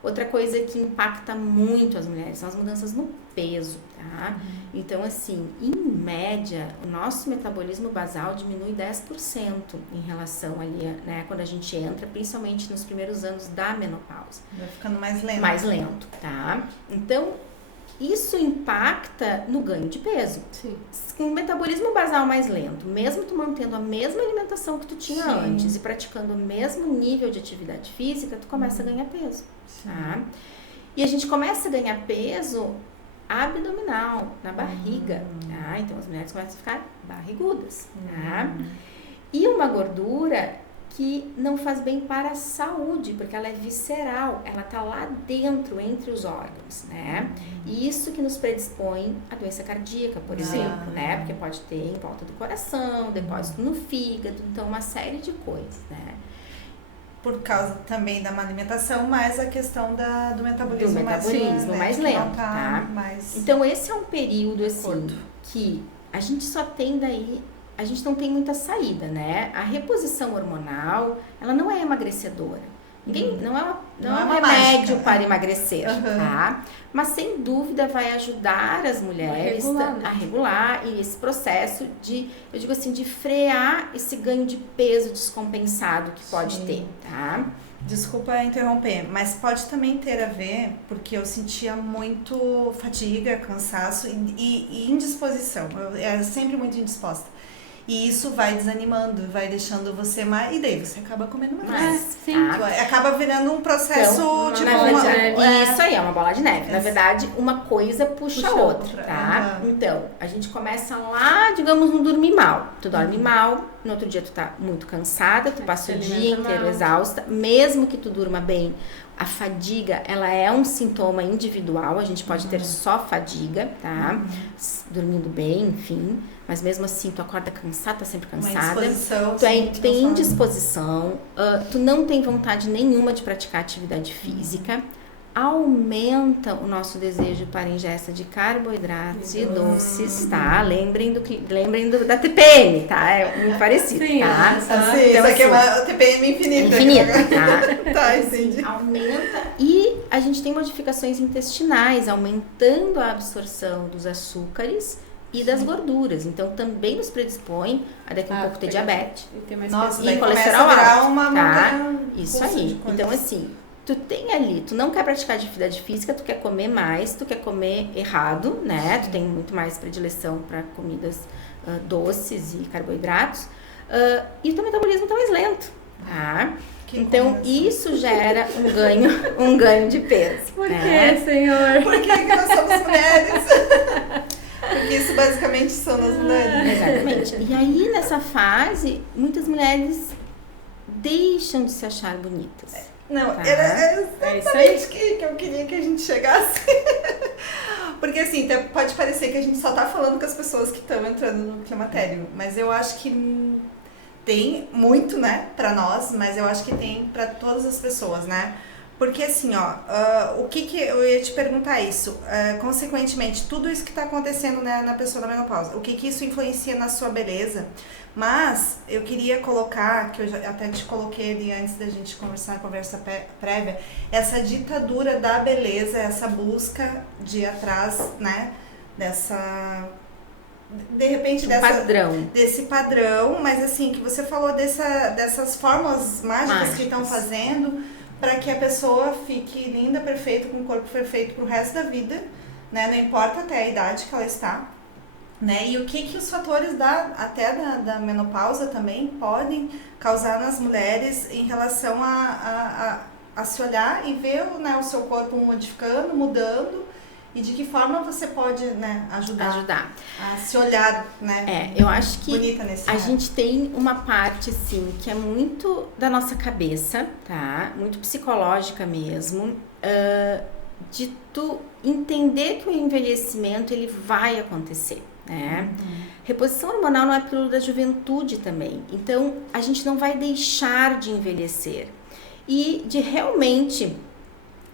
Outra coisa que impacta muito as mulheres são as mudanças no peso, tá? Então, assim, em média, o nosso metabolismo basal diminui 10% em relação ali, né, quando a gente entra, principalmente nos primeiros anos da menopausa. Vai ficando mais lento. Mais lento, tá? Então, isso impacta no ganho de peso. Sim. Com o metabolismo basal mais lento, mesmo tu mantendo a mesma alimentação que tu tinha antes e praticando o mesmo nível de atividade física, tu começa a ganhar peso. Tá? E a gente começa a ganhar peso abdominal, na barriga. Tá? Então as mulheres começam a ficar barrigudas. Tá? E uma gordura que não faz bem para a saúde, porque ela é visceral, ela tá lá dentro, entre os órgãos, né? E isso que nos predispõe à doença cardíaca, por exemplo, né? Porque pode ter em volta do coração, depósito no fígado, então uma série de coisas, né? Por causa também da má alimentação, mas a questão do metabolismo, mais lento, tá? Então esse é um período, assim, que a gente só tem daí... A gente não tem muita saída, né? A reposição hormonal, ela não é emagrecedora. Ninguém, não é um remédio para emagrecer, tá? Mas sem dúvida vai ajudar as mulheres a regular e esse processo de, eu digo assim, de frear esse ganho de peso descompensado que pode ter, tá? Desculpa interromper, mas pode também ter a ver, porque eu sentia muito fadiga, cansaço e indisposição. Eu era sempre muito indisposta. E isso vai desanimando, vai deixando você mais... E daí você acaba comendo mais. Sim. Acaba virando um processo Isso aí, é uma bola de neve. Na verdade, uma coisa puxa a outra, tá? Então, a gente começa lá, digamos, no dormir mal. Tu dorme mal, no outro dia tu tá muito cansada, tu passa o dia inteiro exausta. Mesmo que tu durma bem, a fadiga, ela é um sintoma individual. A gente pode ter só fadiga, tá? Dormindo bem, enfim... Mas mesmo assim, tu acorda cansada, tá sempre cansada. Tu tem indisposição, tu não tem vontade nenhuma de praticar atividade física. Aumenta o nosso desejo para ingesta de carboidratos e doces, tá? Lembrem da TPM, tá? É muito parecido, tá? Então, isso aqui é uma TPM infinita. Tá? Tá, entendi. Aumenta e a gente tem modificações intestinais, aumentando a absorção dos açúcares e das gorduras. Então, também nos predispõe a daqui a pouco ter diabetes E colesterol alto, tá? Isso aí. Então, assim, tu tem ali, tu não quer praticar atividade física, tu quer comer mais, tu quer comer errado, né? Tu tem muito mais predileção para comidas doces e carboidratos. E o teu metabolismo tá mais lento, tá? Então, isso gera um ganho de peso. Por que, Senhor? Por que nós somos mulheres? Porque isso basicamente são as mulheres. Exatamente. E aí, nessa fase, muitas mulheres deixam de se achar bonitas. Não, era exatamente que eu queria que a gente chegasse. Porque assim, pode parecer que a gente só tá falando com as pessoas que estão entrando no climatério. Mas eu acho que tem muito, né, pra nós, mas eu acho que tem pra todas as pessoas, né? Porque assim, o que eu ia te perguntar isso, consequentemente, tudo isso que está acontecendo, né, na pessoa da menopausa, o que isso influencia na sua beleza? Mas eu queria colocar, que eu já até te coloquei ali antes da gente conversar, conversa prévia, essa ditadura da beleza, essa busca de ir atrás, né, de repente desse padrão, mas assim, que você falou dessas fórmulas mágicas que estão fazendo para que a pessoa fique linda, perfeita, com o corpo perfeito pro resto da vida, né? Não importa até a idade que ela está, né? E o que os fatores da menopausa também podem causar nas mulheres em relação a se olhar e ver, né, o seu corpo modificando, mudando, e de que forma você pode, né, ajudar a se olhar, né? Eu acho que bonita nesse a gente tem uma parte, assim, que é muito da nossa cabeça, tá? Muito psicológica mesmo, de tu entender que o envelhecimento, ele vai acontecer, né? Reposição hormonal não é pílula da juventude também. Então, a gente não vai deixar de envelhecer. E de realmente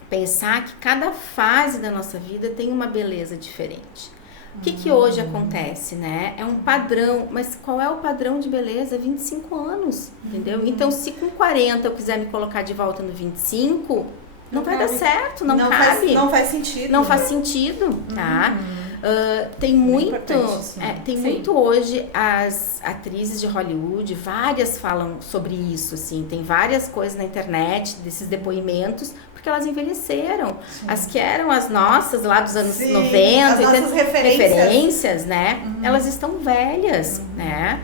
pensar que cada fase da nossa vida tem uma beleza diferente. O que hoje acontece, né? É um padrão, mas qual é o padrão de beleza? 25 anos, entendeu? Então, se com 40 eu quiser me colocar de volta no 25, não vai dar certo, não cabe. Não faz sentido. Não faz sentido, tá? Tem muito hoje as atrizes de Hollywood, várias falam sobre isso, assim, tem várias coisas na internet desses depoimentos, porque elas envelheceram. As que eram as nossas lá dos anos 90, as 80, nossas referências, né? Elas estão velhas, né?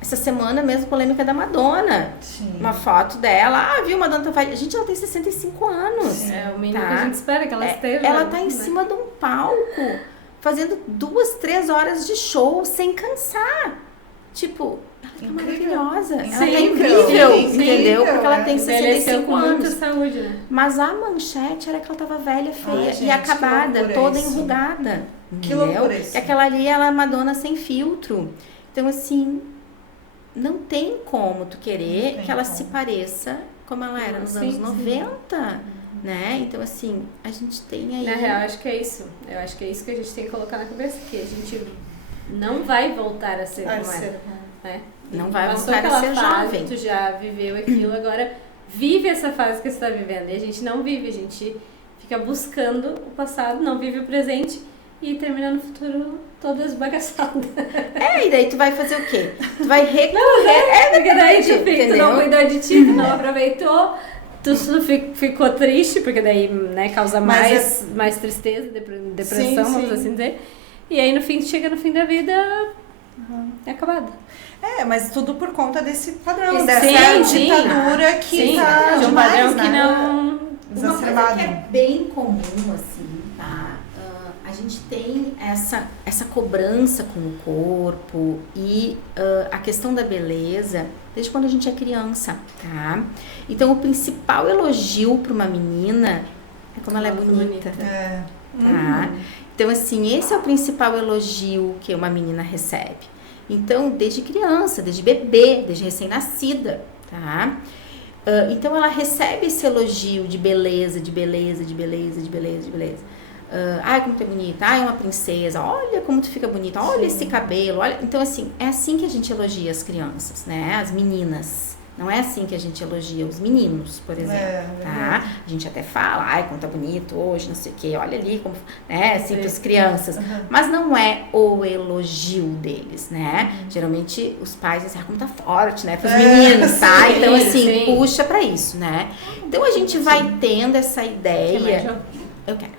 Essa semana mesmo, polêmica da Madonna. Sim. Uma foto dela. Viu, Madonna tá velha. Gente, ela tem 65 anos. É o mínimo que a gente espera que ela esteja. Ela tá em cima de um palco, fazendo 2, 3 horas de show sem cansar. Tipo, ela tá maravilhosa. Ela tá incrível, entendeu? Porque ela tem 65 com anos. muita saúde, né? Mas a manchete era que ela tava velha, feia gente, e acabada, toda isso. enrugada. Que entendeu? loucura isso. E aquela ali, ela é Madonna sem filtro. Então, assim, não tem como tu querer que ela se pareça como ela era nos anos 90, né? Então, assim, a gente tem aí... Na real, acho que é isso. Eu acho que é isso que a gente tem que colocar na cabeça, que a gente não vai voltar a ser como era, né? Não vai Passou voltar a aquela ser fase, jovem. Tu já viveu aquilo, agora vive essa fase que você está vivendo. E a gente não vive, a gente fica buscando o passado, não vive o presente e termina no futuro todas bagaçadas. E daí tu vai fazer o quê? Tu vai recorrer. Porque daí tu não entendeu? cuidou de ti, tu não aproveitou, tu ficou triste, porque daí, né, causa mais tristeza, depressão, vamos assim dizer. E aí no fim, chega no fim da vida, é acabado. Mas tudo por conta desse padrão, Sim, dessa sim. ditadura que tá de um demais, padrão né? que não... Uma coisa Exacerbado. que é bem comum, assim, tá? A gente tem essa cobrança com o corpo e a questão da beleza desde quando a gente é criança, tá? Então, o principal elogio para uma menina é como ela é bonita, tá? Então, assim, esse é o principal elogio que uma menina recebe. Então, desde criança, desde bebê, desde recém-nascida, tá? Então, ela recebe esse elogio de beleza, de beleza, de beleza, de beleza, de beleza. Ai, como tu é bonita, ai, é uma princesa, olha como tu fica bonita, olha esse cabelo, olha. Então, assim, é assim que a gente elogia as crianças, né? As meninas. Não é assim que a gente elogia os meninos, por exemplo, tá? A gente até fala, ai, como tá bonito hoje, não sei o quê, olha ali, como, né? Assim, pras crianças. Mas não é o elogio deles, né? Geralmente, os pais dizem, como tá forte, né? Pros meninos, tá? Então, assim, puxa pra isso, né? Então, a gente vai tendo essa ideia... Eu quero.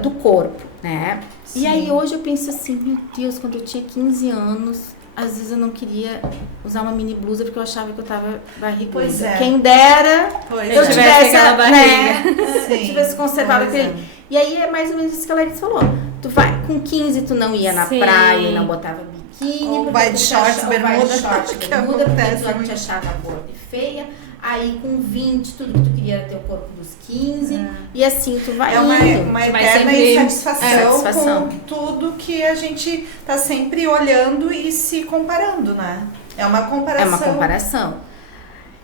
Do corpo, né? Sim. E aí hoje eu penso assim, meu Deus, quando eu tinha 15 anos, às vezes eu não queria usar uma mini blusa porque eu achava que eu tava barriguda. Pois é. Quem dera eu tivesse aquela barriga, se eu tivesse conservado aquele. E aí é mais ou menos isso que a Larissa falou. Tu vai, com 15 tu não ia na praia e não botava biquíni. Ou vai de shorts, bermuda, porque tu te achava gorda e feia. Aí com 20, tudo que tu queria era ter o corpo dos 15. E assim tu vai indo. Uma eterna insatisfação com tudo que a gente tá sempre olhando e se comparando, né? É uma comparação. É uma comparação.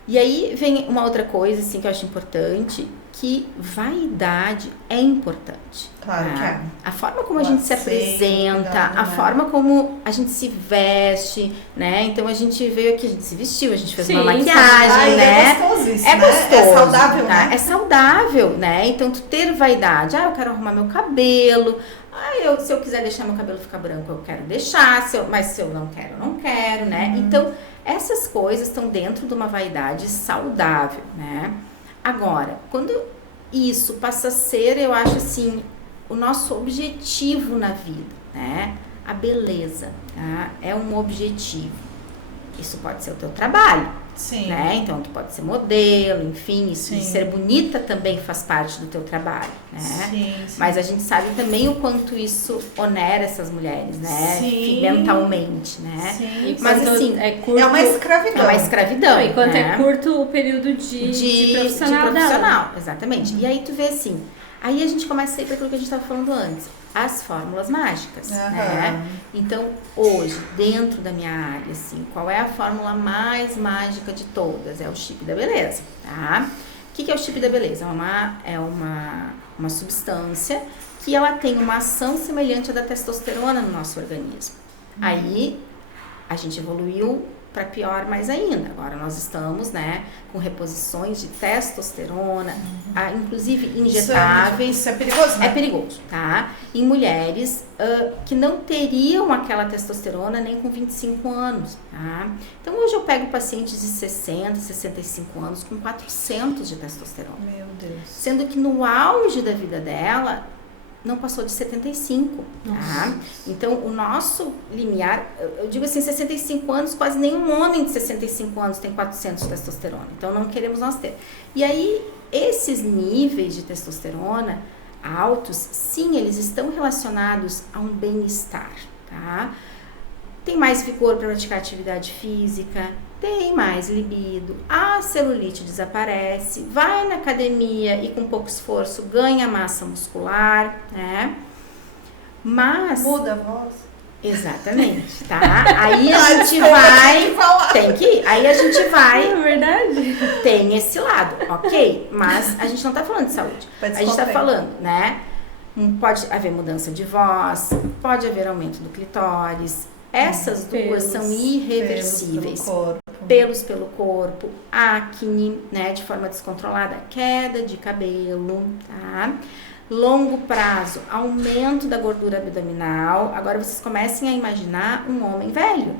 E aí vem uma outra coisa assim, que eu acho importante, que vaidade é importante. Claro que é. A forma como a gente se apresenta, a forma como a gente se veste, né? Então a gente veio aqui, a gente se vestiu, a gente fez uma maquiagem, né? É gostoso isso, é gostoso, é saudável, tá? né? É saudável, né? Então tu ter vaidade, eu quero arrumar meu cabelo, se eu quiser deixar meu cabelo ficar branco, eu quero deixar, mas se eu não quero, eu não quero, né? Então essas coisas estão dentro de uma vaidade saudável, né? Agora, quando isso passa a ser, eu acho assim, o nosso objetivo na vida, né? A beleza, tá? É um objetivo. Isso pode ser o teu trabalho, né? Então, tu pode ser modelo, enfim, isso de ser bonita também faz parte do teu trabalho, né? Mas a gente sabe também o quanto isso onera essas mulheres, né? Mentalmente, né? Mas assim, é uma escravidão. É uma escravidão. Enquanto né? é curto o período de profissional. Exatamente. E aí tu vê assim, aí a gente começa a ir para aquilo que a gente estava falando antes. As fórmulas mágicas, né? Então, hoje, dentro da minha área, assim, qual é a fórmula mais mágica de todas? É o chip da beleza, tá? O que é o chip da beleza? É uma substância que ela tem uma ação semelhante à da testosterona no nosso organismo. Aí, a gente evoluiu para pior mais ainda. Agora nós estamos, né, com reposições de testosterona, inclusive injetáveis. Isso é perigoso, né? É perigoso, tá? Em mulheres que não teriam aquela testosterona nem com 25 anos, tá? Então hoje eu pego pacientes de 60, 65 anos com 400 de testosterona. Meu Deus. Sendo que no auge da vida dela, não passou de 75, tá? Então, o nosso limiar, eu digo assim, 65 anos, quase nenhum homem de 65 anos tem 400 de testosterona. Então, não queremos nós ter. E aí, esses níveis de testosterona altos, sim, eles estão relacionados a um bem-estar, tá? Tem mais vigor para praticar atividade física, tem mais libido, a celulite desaparece, vai na academia e com pouco esforço ganha massa muscular, né? Mas... Muda a voz. Exatamente, tá? Aí a gente vai... Tem que ir. Aí a gente vai... É verdade. Tem esse lado, ok? Mas a gente não tá falando de saúde. A gente tá falando, né? Pode haver mudança de voz, pode haver aumento do clitóris. Essas duas são irreversíveis. Pelos pelo corpo, acne, né, de forma descontrolada, queda de cabelo, tá? Longo prazo, aumento da gordura abdominal. Agora vocês comecem a imaginar um homem velho,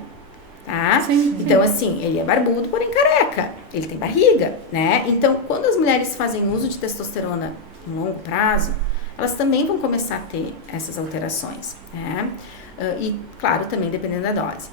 tá? Sim. Então assim, ele é barbudo, porém careca. Ele tem barriga, né? Então, quando as mulheres fazem uso de testosterona em longo prazo, elas também vão começar a ter essas alterações, né? E, claro, também dependendo da dose.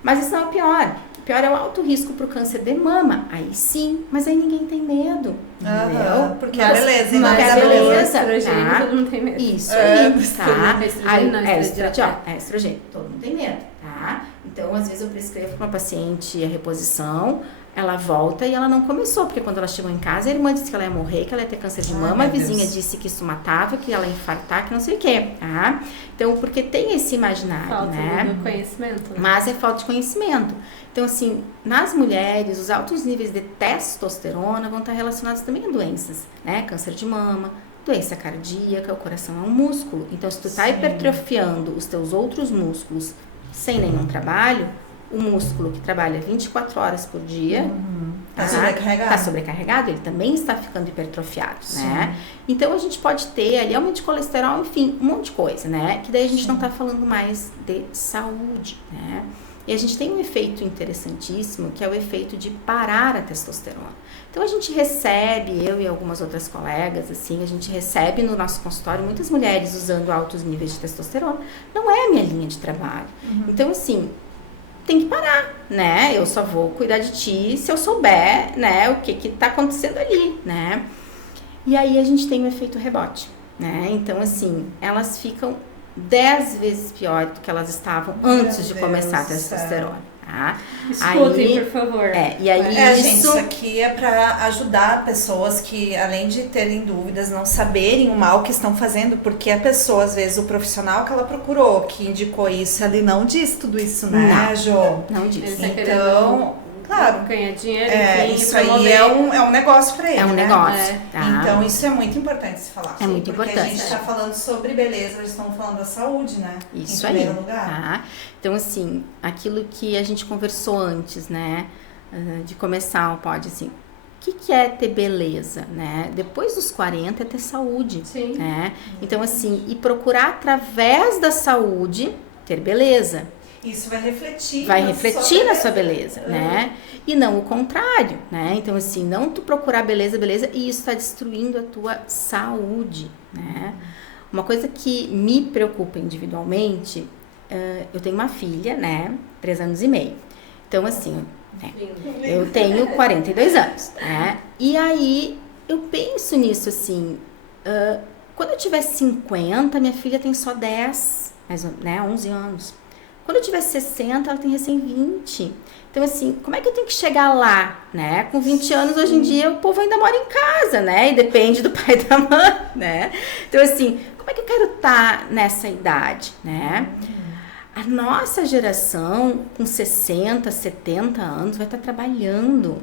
Mas isso não é o pior. O pior é o alto risco para o câncer de mama. Aí sim, mas aí ninguém tem medo. Entendeu? Porque é beleza, hein? Mas Mas é beleza, Estrogênio, tá? todo mundo tem medo. Isso aí, tá? Estrogênio não, Estrogênio, todo mundo tem medo, tá? Então, às vezes eu prescrevo para uma paciente a reposição, ela volta e ela não começou, porque quando ela chegou em casa, a irmã disse que ela ia morrer, que ela ia ter câncer de mama, a vizinha disse que isso matava, que ela ia infartar, que não sei o quê, tá? Então, porque tem esse imaginário, Falta né? de conhecimento. Né? Mas é falta de conhecimento. Então, assim, nas mulheres, os altos níveis de testosterona vão estar relacionados também a doenças, né? Câncer de mama, doença cardíaca, o coração é um músculo. Então, se tu tá hipertrofiando os teus outros músculos sem nenhum trabalho, o músculo que trabalha 24 horas por dia sobrecarregado. Tá sobrecarregado, ele também está ficando hipertrofiado, né? Então, a gente pode ter ali aumento de colesterol, enfim, um monte de coisa, né? Que daí a gente não tá falando mais de saúde, né? E a gente tem um efeito interessantíssimo, que é o efeito de parar a testosterona. Então, a gente recebe, eu e algumas outras colegas, assim, a gente recebe no nosso consultório muitas mulheres usando altos níveis de testosterona. Não é a minha linha de trabalho. Então, assim, tem que parar, né? Eu só vou cuidar de ti se eu souber, né, o que tá acontecendo ali, né? E aí a gente tem o efeito rebote, né? Então, assim, elas ficam 10 vezes pior do que elas estavam antes de começar a testosterona, tá? Escutem, por favor. E aí gente, isso aqui é para ajudar pessoas que, além de terem dúvidas, não saberem o mal que estão fazendo, porque a pessoa, às vezes, o profissional que ela procurou, que indicou isso, ele não diz tudo isso, né, Jo? Não diz. Então, claro, ganhar dinheiro, isso aí é um negócio para ele, É um né? negócio, tá? Então, isso é muito importante se falar. É muito porque importante. a gente está falando sobre beleza, eles estão falando da saúde, né? Isso em aí, primeiro lugar. tá? Então, assim, aquilo que a gente conversou antes, né, de começar o pod, assim, o que é ter beleza, né? Depois dos 40 é ter saúde, né? Então, assim, e procurar através da saúde ter beleza. Isso vai refletir na sua beleza, né? E não o contrário, né? Então, assim, não tu procurar beleza, e isso está destruindo a tua saúde, né? Uma coisa que me preocupa individualmente, eu tenho uma filha, né? 3 anos e meio. Então, assim, eu tenho 42 anos, né? E aí, eu penso nisso, assim, quando eu tiver 50, minha filha tem só 10, né? 11 anos. Quando eu tiver 60, ela tem recém 20. Então, assim, como é que eu tenho que chegar lá, né? Com 20 anos, hoje em dia, o povo ainda mora em casa, né? E depende do pai e da mãe, né? Então, assim, como é que eu quero estar nessa idade, né? A nossa geração, com 60, 70 anos, vai estar trabalhando,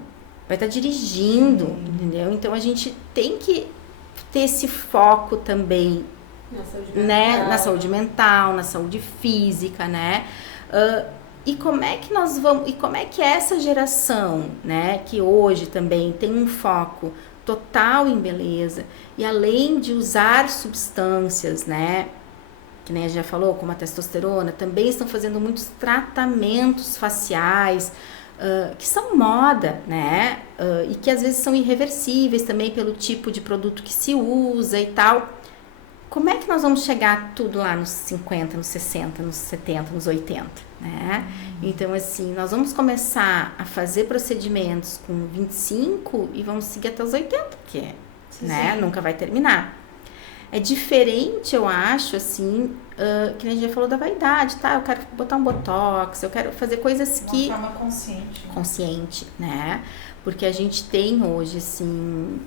vai estar dirigindo, entendeu? Então, a gente tem que ter esse foco também, na saúde mental, na saúde física, né? E como é que nós vamos, e como é que essa geração, né, que hoje também tem um foco total em beleza, e além de usar substâncias, né, que nem a gente já falou, como a testosterona, também estão fazendo muitos tratamentos faciais, que são moda, né, e que às vezes são irreversíveis também pelo tipo de produto que se usa e tal. Como é que nós vamos chegar tudo lá nos 50, nos 60, nos 70, nos 80, né? Então, assim, nós vamos começar a fazer procedimentos com 25 e vamos seguir até os 80, porque, né, nunca vai terminar. É diferente, eu acho, assim, que a gente já falou da vaidade, tá? Eu quero botar um botox, eu quero fazer coisas que... De uma forma consciente. Consciente, né? Porque a gente tem hoje, assim...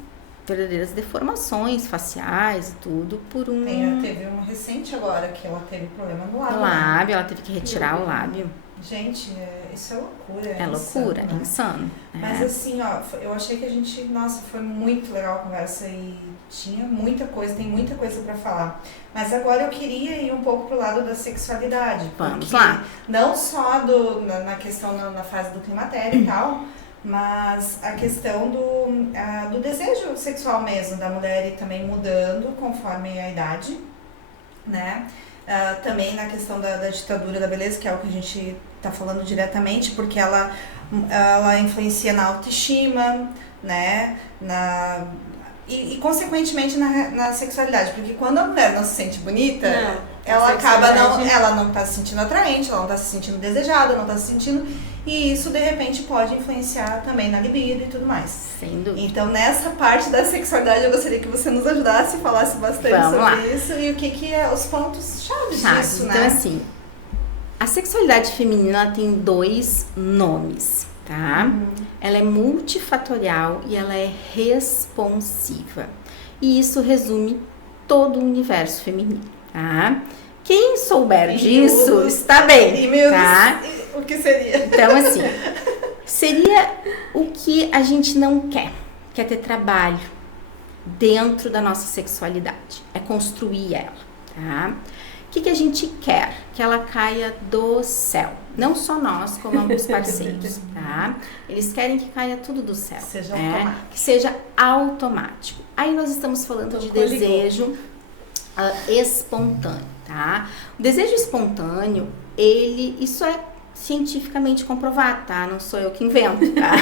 verdadeiras deformações faciais e tudo por um... Teve uma recente agora que ela teve problema no lábio. No lábio, ela teve que retirar o lábio. Gente, isso é loucura. É loucura, insano, né? Insano. Mas assim, ó, eu achei que a gente, nossa, foi muito legal a conversa e tinha muita coisa, tem muita coisa pra falar. Mas agora eu queria ir um pouco pro lado da sexualidade. Vamos lá. Não só na questão na fase do climatério e tal, mas a questão do desejo sexual mesmo da mulher e também mudando conforme a idade, né? Também na questão da ditadura da beleza, que é o que a gente está falando diretamente, porque ela influencia na autoestima, né? E consequentemente na sexualidade, porque quando a mulher não se sente bonita, ela não está se sentindo atraente, ela não está se sentindo desejada, não está se sentindo, e isso de repente pode influenciar também na libido e tudo mais. Sem dúvida. Então nessa parte da sexualidade eu gostaria que você nos ajudasse, falasse bastante sobre isso e o que é os pontos chaves disso, né? Então assim, a sexualidade feminina ela tem 2 nomes, tá? Ela é multifatorial e ela é responsiva. E isso resume todo o universo feminino, tá? Quem souber disso está bem, tá? O que seria? Então, assim, seria o que a gente não quer. Quer ter trabalho dentro da nossa sexualidade. É construir ela, tá? O que a gente quer? Que ela caia do céu. Não só nós, como os parceiros, tá? Eles querem que caia tudo do céu. Seja automático. Que seja automático. Aí nós estamos falando de desejo espontâneo, tá? O desejo espontâneo, isso é cientificamente comprovado, tá? Não sou eu que invento, tá?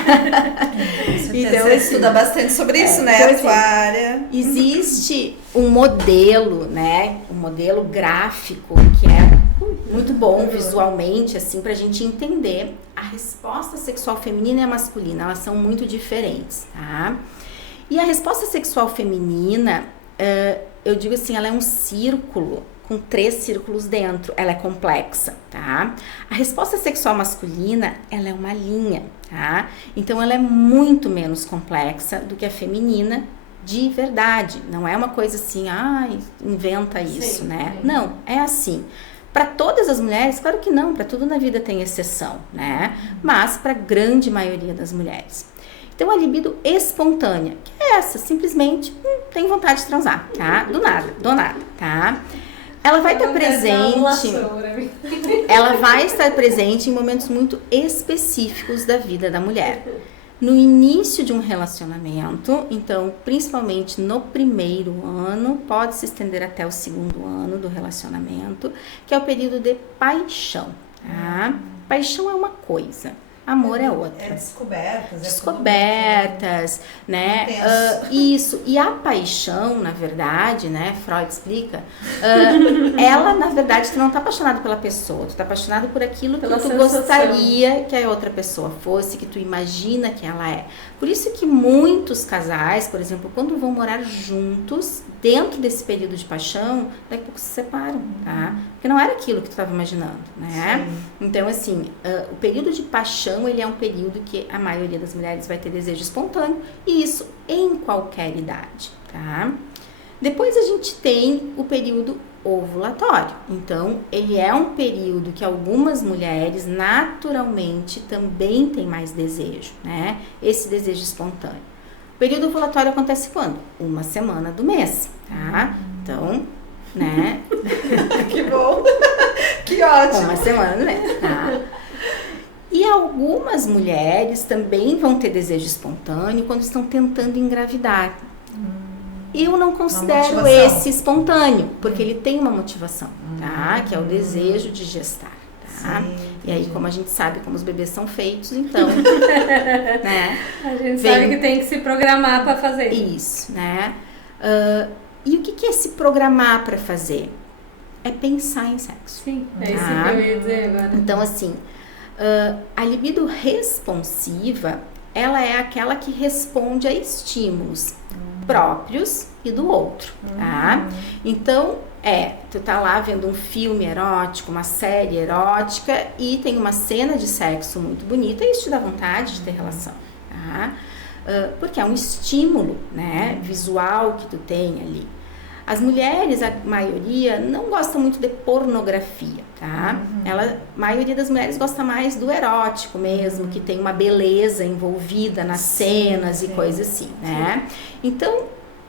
Então, você estuda bastante sobre isso, né? Então, área. Existe um modelo, né? Um modelo gráfico que é muito bom visualmente, assim, pra gente entender a resposta sexual feminina e a masculina. Elas são muito diferentes, tá? E a resposta sexual feminina, eu digo assim, ela é um círculo com 3 círculos dentro, ela é complexa, tá? A resposta sexual masculina, ela é uma linha, tá? Então, ela é muito menos complexa do que a feminina de verdade. Não é uma coisa assim, inventa isso, né? Sim. Não, é assim. Para todas as mulheres, claro que não, para tudo na vida tem exceção, né? Mas para a grande maioria das mulheres. Então, a libido espontânea, que é essa, simplesmente tem vontade de transar, tá? Do nada, tá? Ela vai estar presente, ela vai estar presente em momentos muito específicos da vida da mulher. No início de um relacionamento, então, principalmente no primeiro ano, pode se estender até o 2º ano do relacionamento, que é o período de paixão, tá? Paixão é uma coisa. Amor é outra. Descobertas, né? Isso. E a paixão, na verdade, né? Freud explica. Ela, na verdade, tu não tá apaixonado pela pessoa. Tu tá apaixonado por aquilo que tu gostaria que a outra pessoa fosse, que tu imagina que ela é. Por isso que muitos casais, por exemplo, quando vão morar juntos, dentro desse período de paixão, daqui a pouco se separam, tá? Porque não era aquilo que tu estava imaginando, né? Sim. Então, assim, o período de paixão, ele é um período que a maioria das mulheres vai ter desejo espontâneo, e isso em qualquer idade, tá? Depois a gente tem o período ovulatório. Então, ele é um período que algumas mulheres naturalmente também têm mais desejo, né? Esse desejo espontâneo. O período ovulatório acontece quando? 1 semana do mês, tá? Então, né? Que bom! Que ótimo! 1 semana do mês, tá? algumas mulheres também vão ter desejo espontâneo quando estão tentando engravidar. Eu não considero esse espontâneo, porque ele tem uma motivação, tá? Que é o desejo de gestar, tá? Sim, e aí, como a gente sabe como os bebês são feitos, então, né? A gente sabe que tem que se programar para fazer. Isso, né? E o que é se programar para fazer? É pensar em sexo. Sim, é isso que eu ia dizer agora. Então, assim, a libido responsiva, ela é aquela que responde a estímulos próprios e do outro, tá? Então, tu tá lá vendo um filme erótico, uma série erótica e tem uma cena de sexo muito bonita e isso te dá vontade de ter relação, tá? Porque é um estímulo, né, visual que tu tem ali. As mulheres, a maioria, não gostam muito de pornografia, tá? A maioria das mulheres gosta mais do erótico mesmo, que tem uma beleza envolvida nas cenas e coisas assim, né? Então,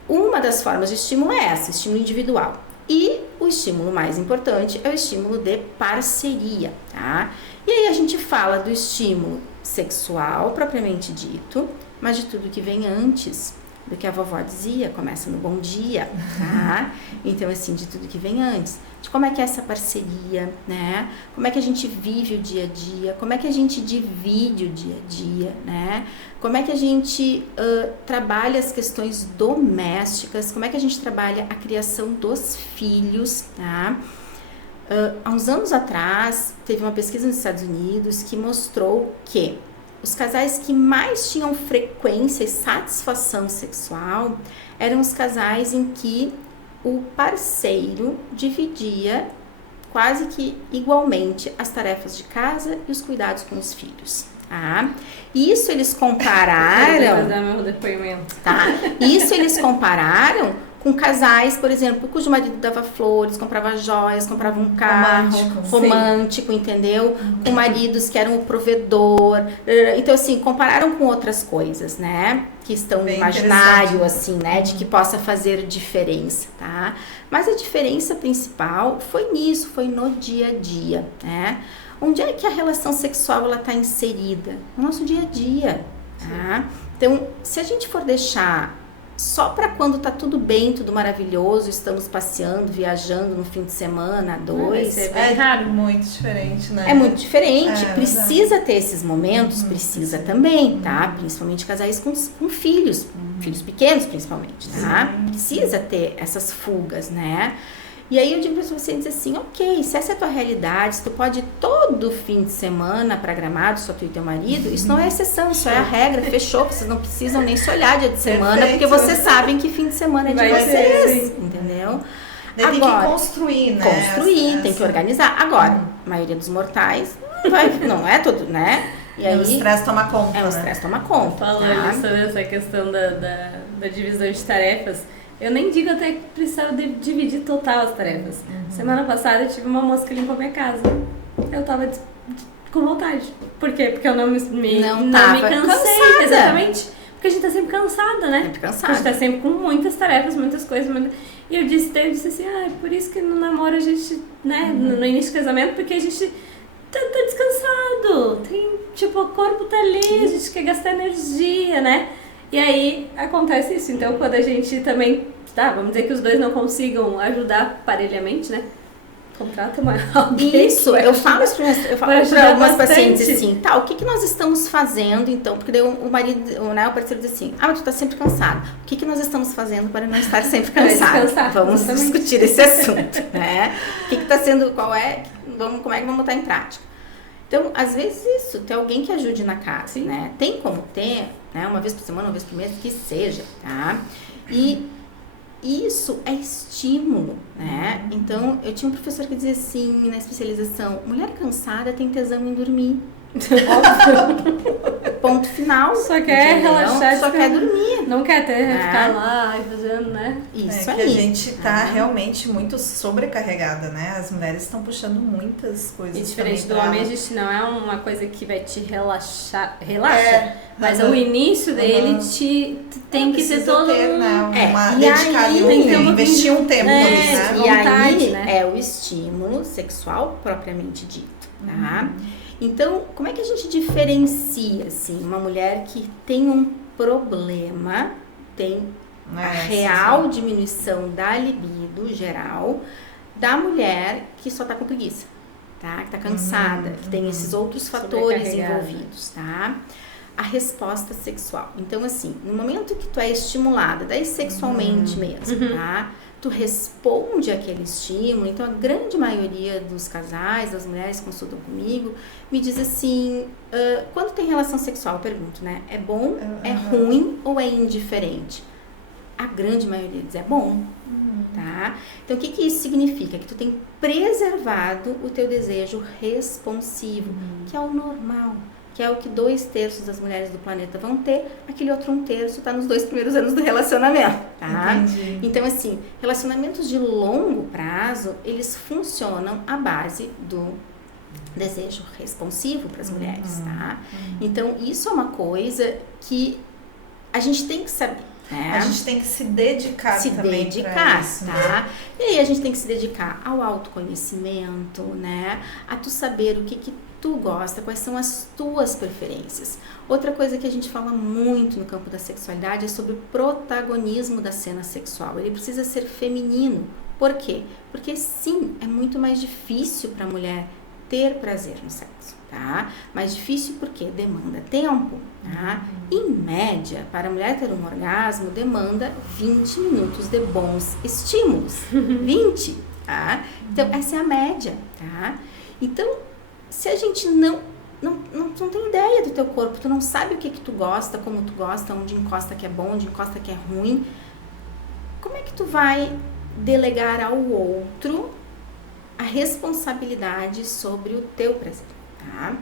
uma das formas de estímulo é essa, estímulo individual. E o estímulo mais importante é o estímulo de parceria, tá? E aí a gente fala do estímulo sexual, propriamente dito, mas de tudo que vem antes, do que a vovó dizia, começa no bom dia, tá? Então, assim, de tudo que vem antes, de como é que é essa parceria, né? Como é que a gente vive o dia a dia, como é que a gente divide o dia a dia, né? Como é que a gente trabalha as questões domésticas, como é que a gente trabalha a criação dos filhos, tá? Há uns anos atrás, teve uma pesquisa nos Estados Unidos que mostrou que os casais que mais tinham frequência e satisfação sexual eram os casais em que o parceiro dividia quase que igualmente as tarefas de casa e os cuidados com os filhos. Tá? Isso eles compararam. Vou dar meu depoimento. Tá? Isso eles compararam com casais, por exemplo, cujo marido dava flores, comprava joias, comprava um carro romântico, entendeu? Com maridos que eram o provedor. Então, assim, compararam com outras coisas, né? Que estão no imaginário, assim, né? De que possa fazer diferença, tá? Mas a diferença principal foi nisso, foi no dia a dia, né? Onde é que a relação sexual ela está inserida? No nosso dia a dia, tá? Então, se a gente for deixar só para quando tá tudo bem, tudo maravilhoso, estamos passeando, viajando no fim de semana, dois. É muito diferente, né? É muito diferente. Precisa ter esses momentos, precisa também, tá? Principalmente casais com filhos, filhos pequenos principalmente, tá? Precisa ter essas fugas, né? E aí eu digo para você dizer assim, ok, se essa é a tua realidade, se tu pode ir todo fim de semana para Gramado, só tu e teu marido, isso não é exceção, isso é a regra, fechou, vocês não precisam nem se olhar dia de semana, porque vocês sabem que fim de semana é de vocês, entendeu? Agora, tem que construir, né? Construir, tem que organizar. Agora, a maioria dos mortais não é todo, né? E aí, o estresse toma conta. O estresse toma conta. Falando sobre essa questão da divisão de tarefas, eu nem digo até que precisava dividir total as tarefas. Semana passada eu tive uma moça que limpou minha casa. Eu tava com vontade. Por quê? Porque eu não me cansei. Cansada. Exatamente. Porque a gente tá sempre cansada, né? Sempre cansada. A gente tá sempre com muitas tarefas, muitas coisas. E eu disse assim, por isso que no namoro a gente, né, no início do casamento, porque a gente tá descansado. Tem, tipo, o corpo tá ali, a gente quer gastar energia, né? E aí acontece isso. Então, quando a gente também, vamos dizer que os dois não consigam ajudar parelhamente, né? Contrata alguém. Isso, eu falo para algumas pacientes assim, o que nós estamos fazendo então? Porque daí o marido, o parceiro diz assim, mas tu tá sempre cansado. O que nós estamos fazendo para não estar sempre cansado? Vamos discutir esse assunto, né? O que tá sendo, como é que vamos botar em prática? Então, às vezes isso, ter alguém que ajude na casa, né? Tem como ter, né? Uma vez por semana, uma vez por mês, que seja, tá? E isso é estímulo, né? Então, eu tinha um professor que dizia assim, na especialização, mulher cansada tem tesão em dormir. Ponto final. Só quer relaxar, só quer dormir. Não quer ficar lá fazendo, né? Isso aí. A gente tá realmente muito sobrecarregada, né? As mulheres estão puxando muitas coisas. E diferente do homem, a gente não é uma coisa que vai te relaxa, mas o início dele tem que ter todo uma dedicar investir um tempo nisso, né? E aí, o estímulo sexual propriamente dito, tá? Então, como é que a gente diferencia, assim, uma mulher que tem um problema, tem a real diminuição da libido geral, da mulher que só tá com preguiça, tá? Que tá cansada, que tem esses outros fatores envolvidos, tá? A resposta sexual. Então, assim, no momento que tu é estimulada, daí sexualmente mesmo, tá? Tu responde àquele estímulo. Então, a grande maioria dos casais, das mulheres que consultam comigo, me diz assim, quando tem relação sexual, eu pergunto, né? É bom, é ruim ou é indiferente? A grande maioria diz é bom, tá? Então, o que isso significa? Que tu tem preservado o teu desejo responsivo, que é o normal, que é o que 2/3 das mulheres do planeta vão ter, aquele outro 1/3 tá nos 2 primeiros anos do relacionamento, tá? Entendi. Então, assim, relacionamentos de longo prazo, eles funcionam à base do desejo responsivo para as mulheres, tá? Então, isso é uma coisa que a gente tem que saber. A gente tem que se dedicar também pra isso, tá? E aí a gente tem que se dedicar ao autoconhecimento, né? A tu saber o que tu gosta, quais são as tuas preferências. Outra coisa que a gente fala muito no campo da sexualidade é sobre o protagonismo da cena sexual. Ele precisa ser feminino. Por quê? Porque sim, é muito mais difícil para a mulher ter prazer no sexo, tá? Mais difícil porque demanda tempo, tá? Em média, para a mulher ter um orgasmo, demanda 20 minutos de bons estímulos. 20, tá? Então, essa é a média, tá? Então, se a gente não tem ideia do teu corpo, tu não sabe o que tu gosta, como tu gosta, onde encosta que é bom, onde encosta que é ruim, como é que tu vai delegar ao outro a responsabilidade sobre o teu prazer, tá?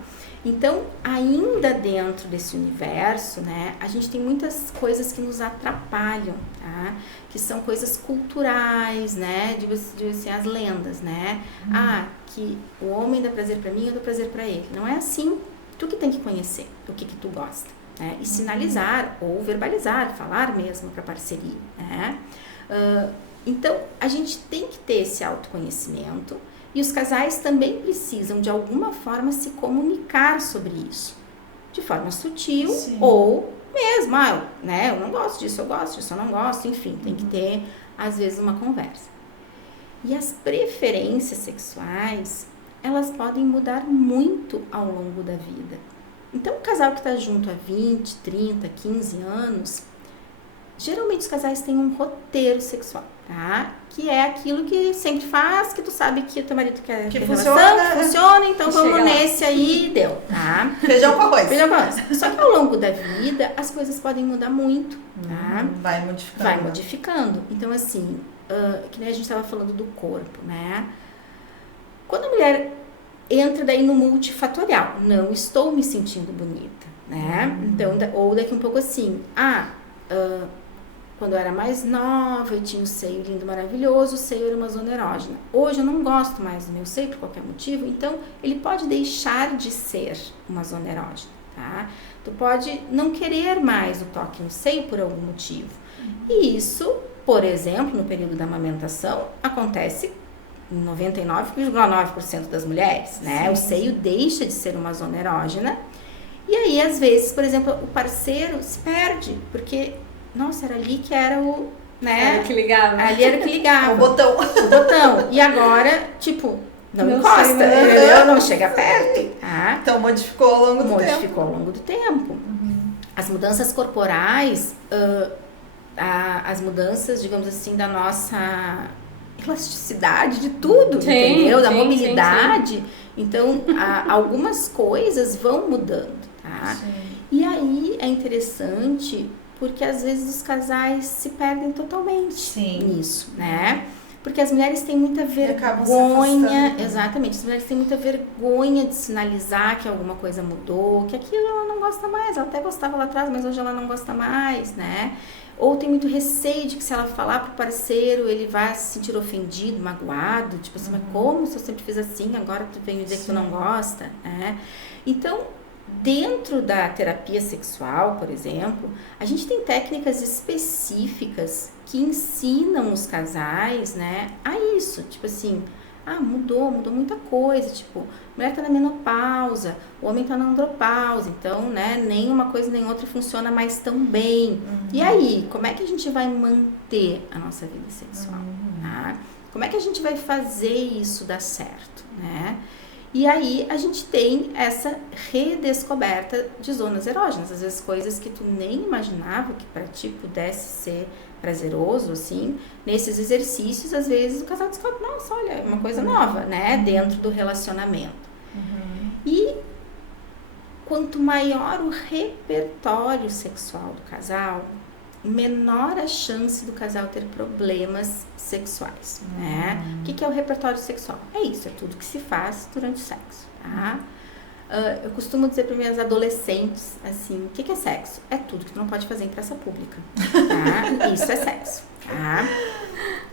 Então, ainda dentro desse universo, né, a gente tem muitas coisas que nos atrapalham, tá? Que são coisas culturais, né, de assim, as lendas, né? Que o homem dá prazer pra mim, eu dou prazer pra ele. Não é assim. Tu que tem que conhecer o que tu gosta, né? E sinalizar ou verbalizar, falar mesmo pra parceria, né? Então, a gente tem que ter esse autoconhecimento e os casais também precisam, de alguma forma, se comunicar sobre isso. De forma sutil ou mesmo, né, eu não gosto disso, eu gosto disso, eu não gosto, enfim, tem que ter, às vezes, uma conversa. E as preferências sexuais, elas podem mudar muito ao longo da vida. Então, o casal que está junto há 20, 30, 15 anos, geralmente os casais têm um roteiro sexual, tá? Que é aquilo que sempre faz, que tu sabe que o teu marido quer ter funciona, relação, que funciona, então vamos nesse aí e deu, tá? Feijão com arroz. Feijão com arroz. Só que ao longo da vida, as coisas podem mudar muito, tá? Vai modificando. Vai modificando. Então, assim, que nem a gente estava falando do corpo, né? Quando a mulher entra daí no multifatorial, não estou me sentindo bonita, né? Então, ou daqui um pouco assim, quando eu era mais nova, eu tinha um seio lindo, maravilhoso, o seio era uma zona erógena. Hoje eu não gosto mais do meu seio por qualquer motivo, então ele pode deixar de ser uma zona erógena, tá? Tu pode não querer mais o toque no seio por algum motivo. E isso, por exemplo, no período da amamentação, acontece em 99,9% das mulheres, né? O seio deixa de ser uma zona erógena. E aí, às vezes, por exemplo, o parceiro se perde, porque nossa, era ali que era o, né? Era o que ligava. Ali era o que ligava. O botão. E agora, tipo, não encosta, entendeu? Não chega perto. Tá? Então, modificou ao longo do tempo. Modificou ao longo do tempo. As mudanças corporais, as mudanças, digamos assim, da nossa elasticidade, de tudo, entendeu? Da mobilidade. Sim. Então, algumas coisas vão mudando, tá? Sim. E aí, é interessante, porque às vezes os casais se perdem totalmente nisso, né? Porque as mulheres têm muita vergonha, exatamente, as mulheres têm muita vergonha de sinalizar que alguma coisa mudou, que aquilo ela não gosta mais, ela até gostava lá atrás, mas hoje ela não gosta mais, né? Ou tem muito receio de que se ela falar pro parceiro, ele vai se sentir ofendido, magoado, tipo assim, mas como se eu sempre fiz assim, agora tu vem me dizer que tu não gosta, né? Então, dentro da terapia sexual, por exemplo, a gente tem técnicas específicas que ensinam os casais, né, a isso. Tipo assim, mudou muita coisa, tipo, a mulher tá na menopausa, o homem tá na andropausa, então, né, nem uma coisa nem outra funciona mais tão bem. E aí, como é que a gente vai manter a nossa vida sexual? Tá? Como é que a gente vai fazer isso dar certo, né? E aí a gente tem essa redescoberta de zonas erógenas, às vezes coisas que tu nem imaginava que para ti pudesse ser prazeroso, assim, nesses exercícios, às vezes o casal descobre, nossa, olha, é uma coisa nova, né, dentro do relacionamento. E quanto maior o repertório sexual do casal, menor a chance do casal ter problemas sexuais, né? O que é o repertório sexual? É isso, é tudo que se faz durante o sexo, tá? Eu costumo dizer para minhas adolescentes, assim, o que é sexo? É tudo que tu não pode fazer em praça pública, tá? Isso é sexo, tá?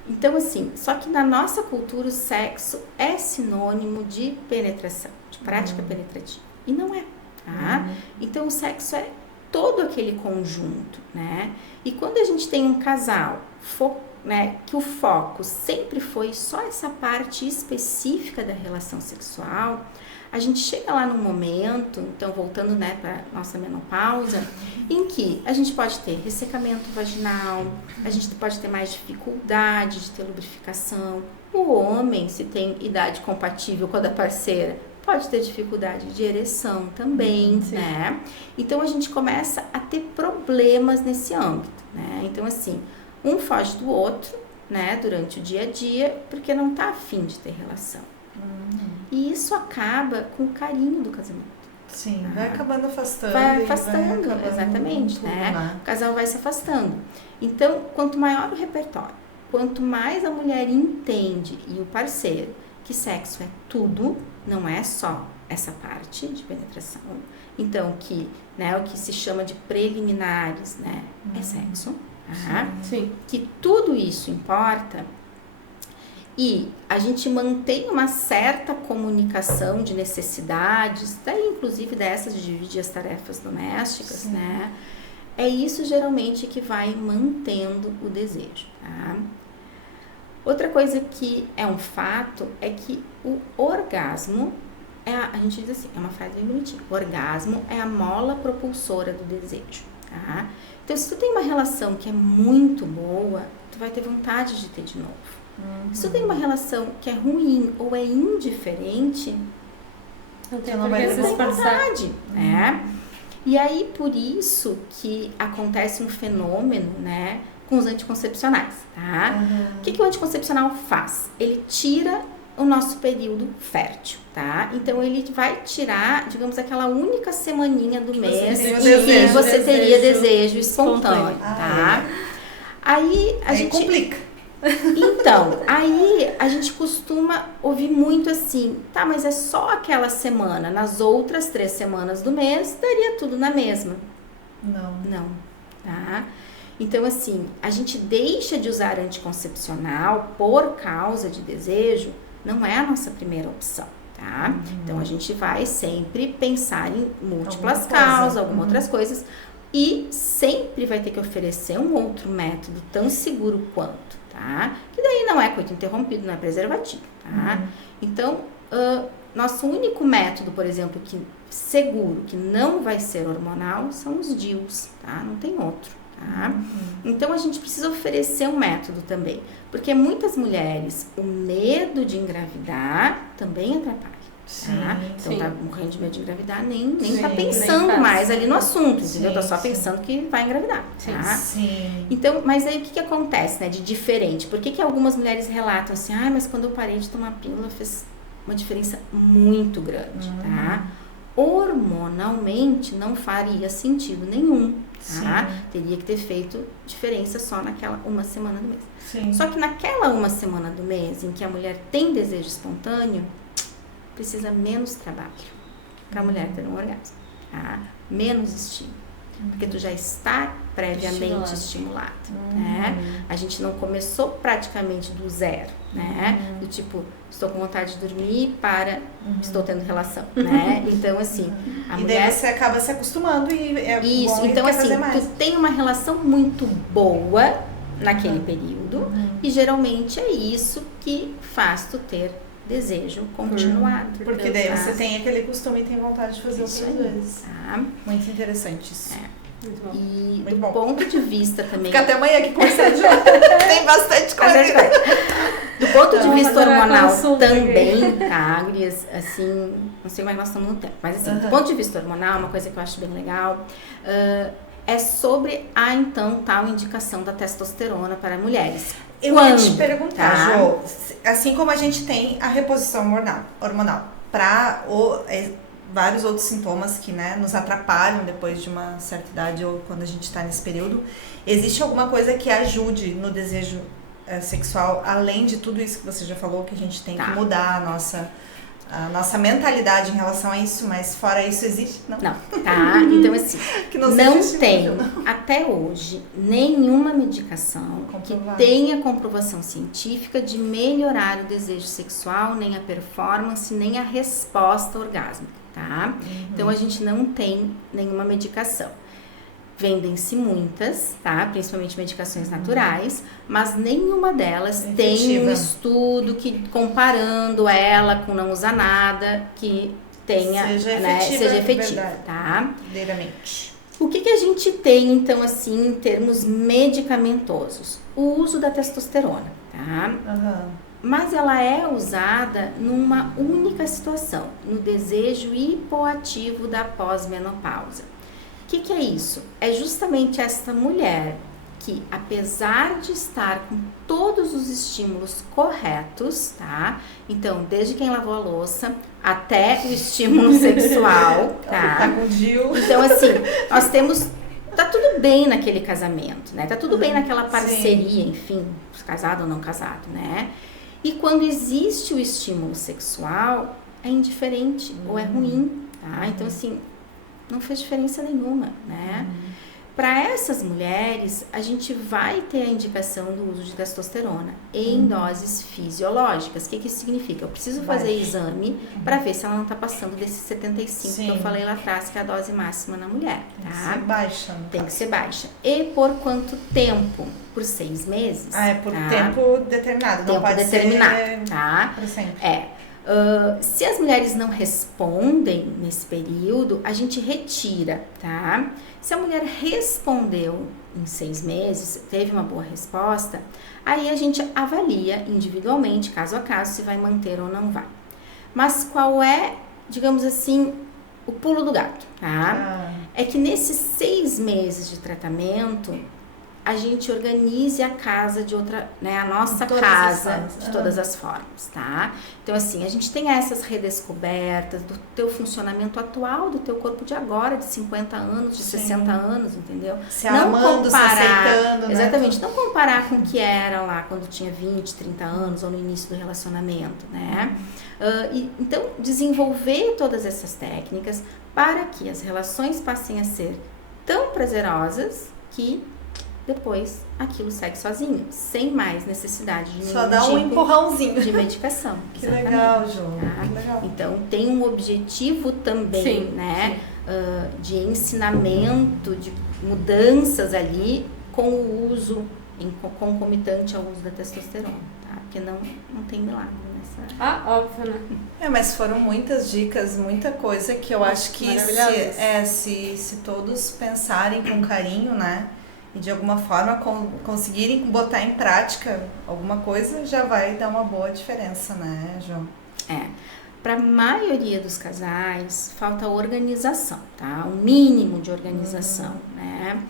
Então, assim, só que na nossa cultura o sexo é sinônimo de penetração, de prática penetrativa, e não é, tá? Então, o sexo é todo aquele conjunto, né? E quando a gente tem um casal, né, que o foco sempre foi só essa parte específica da relação sexual, a gente chega lá num momento, então voltando, né, para nossa menopausa, em que a gente pode ter ressecamento vaginal, a gente pode ter mais dificuldade de ter lubrificação. O homem, se tem idade compatível com a da parceira, pode ter dificuldade de ereção também, né? Então, a gente começa a ter problemas nesse âmbito, né? Então, assim, um foge do outro, né, durante o dia a dia, porque não tá afim de ter relação. E isso acaba com o carinho do casamento. Sim, vai acabando afastando. Vai afastando, exatamente, tudo, né? O casal vai se afastando. Então, quanto maior o repertório, quanto mais a mulher entende, e o parceiro, que sexo é tudo, não é só essa parte de penetração. Então, que, né, o que se chama de preliminares, né, é sexo. Tá? Sim. Que tudo isso importa e a gente mantém uma certa comunicação de necessidades, daí inclusive dessas de dividir as tarefas domésticas, né? É isso geralmente que vai mantendo o desejo, tá? Outra coisa que é um fato é que o orgasmo, a gente diz assim, é uma frase bem bonitinha, o orgasmo é a mola propulsora do desejo, tá? Então, se tu tem uma relação que é muito boa, tu vai ter vontade de ter de novo. Se tu tem uma relação que é ruim ou é indiferente, não tem vontade, né? E aí, por isso que acontece um fenômeno, né, com os anticoncepcionais, tá? O que o anticoncepcional faz? Ele tira o nosso período fértil, tá? Então, ele vai tirar, digamos, aquela única semaninha do mês que você teria desejo espontâneo, tá? Aí a gente complica. Então, aí a gente costuma ouvir muito assim, tá, mas é só aquela semana, nas outras 3 semanas do mês, daria tudo na mesma. Não, tá? Então, assim, a gente deixa de usar anticoncepcional por causa de desejo, não é a nossa primeira opção, tá? Então, a gente vai sempre pensar em múltiplas causas, algumas outras coisas, e sempre vai ter que oferecer um outro método tão seguro quanto, tá? Que daí não é coito interrompido, não é preservativo, tá? Então, nosso único método, por exemplo, que seguro, que não vai ser hormonal, são os DIUs, tá? Não tem outro. Tá? Então, a gente precisa oferecer um método também, porque muitas mulheres, o medo de engravidar também atrapalha. Tá? Então, tá morrendo de medo de engravidar, nem tá pensando mais ali no assunto, entendeu? Tá só pensando que vai engravidar, tá? Então, mas aí o que acontece, né, de diferente? Por que algumas mulheres relatam assim, mas quando eu parei de tomar pílula fez uma diferença muito grande, tá? Hormonalmente não faria sentido nenhum, tá? Teria que ter feito diferença só naquela uma semana do mês. Só que naquela uma semana do mês em que a mulher tem desejo espontâneo, precisa menos trabalho para a mulher ter um orgasmo, tá? Menos estímulo, porque tu já está previamente estimulado, né? A gente não começou praticamente do zero, né? Do tipo, estou com vontade de dormir para estou tendo relação, né? Então, assim, a mulher... daí você acaba se acostumando e isso, bom, então, assim, tu tem uma relação muito boa naquele período e geralmente é isso que faz tu ter desejo continuado. Porque daí você tem aquele costume e tem vontade de fazer outras vezes. Tá? Muito interessante isso. Muito bom. E Muito do bom. ponto de vista também... Fica até amanhã aqui conversando junto. Tem bastante coisa. Do ponto de Vamos vista fazer uma hormonal consulta também, tá, gurias? Assim, não sei mais nós estamos no tempo, mas assim, do ponto de vista hormonal, uma coisa que eu acho bem legal, é sobre a então tal indicação da testosterona para mulheres. Eu ia te perguntar, tá? Jo, assim como a gente tem a reposição hormonal para vários outros sintomas que, né, nos atrapalham depois de uma certa idade ou quando a gente está nesse período, existe alguma coisa que ajude no desejo sexual, além de tudo isso que você já falou, que a gente tem que mudar a nossa mentalidade em relação a isso, mas fora isso existe? Não, tá? Então assim, que não tem até hoje nenhuma medicação que tenha comprovação científica de melhorar o desejo sexual, nem a performance, nem a resposta orgásmica, tá? Então a gente não tem nenhuma medicação. Vendem-se muitas, tá? Principalmente medicações naturais, mas nenhuma delas tem um estudo que, comparando ela com não usar nada, que tenha, seja efetiva, tá? Verdadeiramente. O que a gente tem, então, assim, em termos medicamentosos? O uso da testosterona, tá? Mas ela é usada numa única situação, no desejo hipoativo da pós-menopausa. O que é isso? É justamente esta mulher que, apesar de estar com todos os estímulos corretos, tá? Então, desde quem lavou a louça até o estímulo sexual, tá? Tá com o Gil. Então, assim, nós temos... Tá tudo bem naquele casamento, né? Tá tudo bem naquela parceria, enfim, casado ou não casado, né? E quando existe o estímulo sexual, é indiferente ou é ruim, tá? Então, assim... não fez diferença nenhuma, né? Para essas mulheres, a gente vai ter a indicação do uso de testosterona em doses fisiológicas. O que isso significa? Eu preciso fazer exame para ver se ela não está passando desses 75 que eu falei lá atrás, que é a dose máxima na mulher, tá? Tem que ser baixa. Tem que ser baixa. E por quanto tempo? Por 6 meses. É por tempo determinado, não pode determinado, ser tá? Por sempre. Se as mulheres não respondem nesse período, a gente retira, tá? Se a mulher respondeu em 6 meses, teve uma boa resposta, aí a gente avalia individualmente, caso a caso, se vai manter ou não vai. Mas qual é, digamos assim, o pulo do gato, tá? É que nesses 6 meses de tratamento, a gente organize a casa de outra, né, a nossa casa de todas as formas, tá? Então, assim, a gente tem essas redescobertas do teu funcionamento atual, do teu corpo de agora, de 50 anos, de 60 anos, entendeu? Se amando, se aceitando, né? Exatamente, não comparar com o que era lá quando tinha 20, 30 anos ou no início do relacionamento, né? Então, desenvolver todas essas técnicas para que as relações passem a ser tão prazerosas que depois aquilo segue sozinho, sem mais necessidade de nenhum só dá um empurrãozinho de medicação. Que legal, Ju. Tá? Que legal. Então tem um objetivo também, né? De ensinamento, de mudanças ali com o uso, concomitante ao uso da testosterona, tá? Porque não tem milagre nessa. Óbvio, né? Mas foram muitas dicas, muita coisa que eu acho que se todos pensarem com carinho, né? E de alguma forma conseguirem botar em prática alguma coisa, já vai dar uma boa diferença, né, João? Para a maioria dos casais, falta organização, tá? O mínimo de organização, né?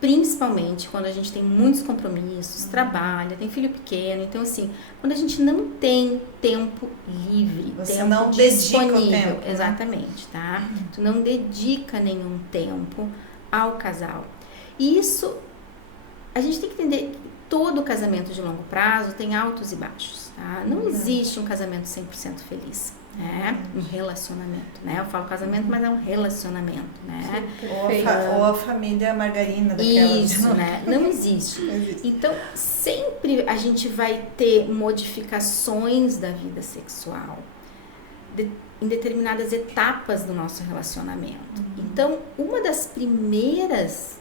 Principalmente quando a gente tem muitos compromissos, trabalha, tem filho pequeno. Então, assim, quando a gente não tem tempo livre, tempo não disponível. Dedica o tempo, exatamente, tá? Tu não dedica nenhum tempo ao casal. E isso, a gente tem que entender que todo casamento de longo prazo tem altos e baixos, tá? Não existe um casamento 100% feliz, né? Um relacionamento, né? Eu falo casamento, mas é um relacionamento, né? Ou a família margarina daquela. Isso, né? Não existe. Então, sempre a gente vai ter modificações da vida sexual em determinadas etapas do nosso relacionamento. Então, uma das primeiras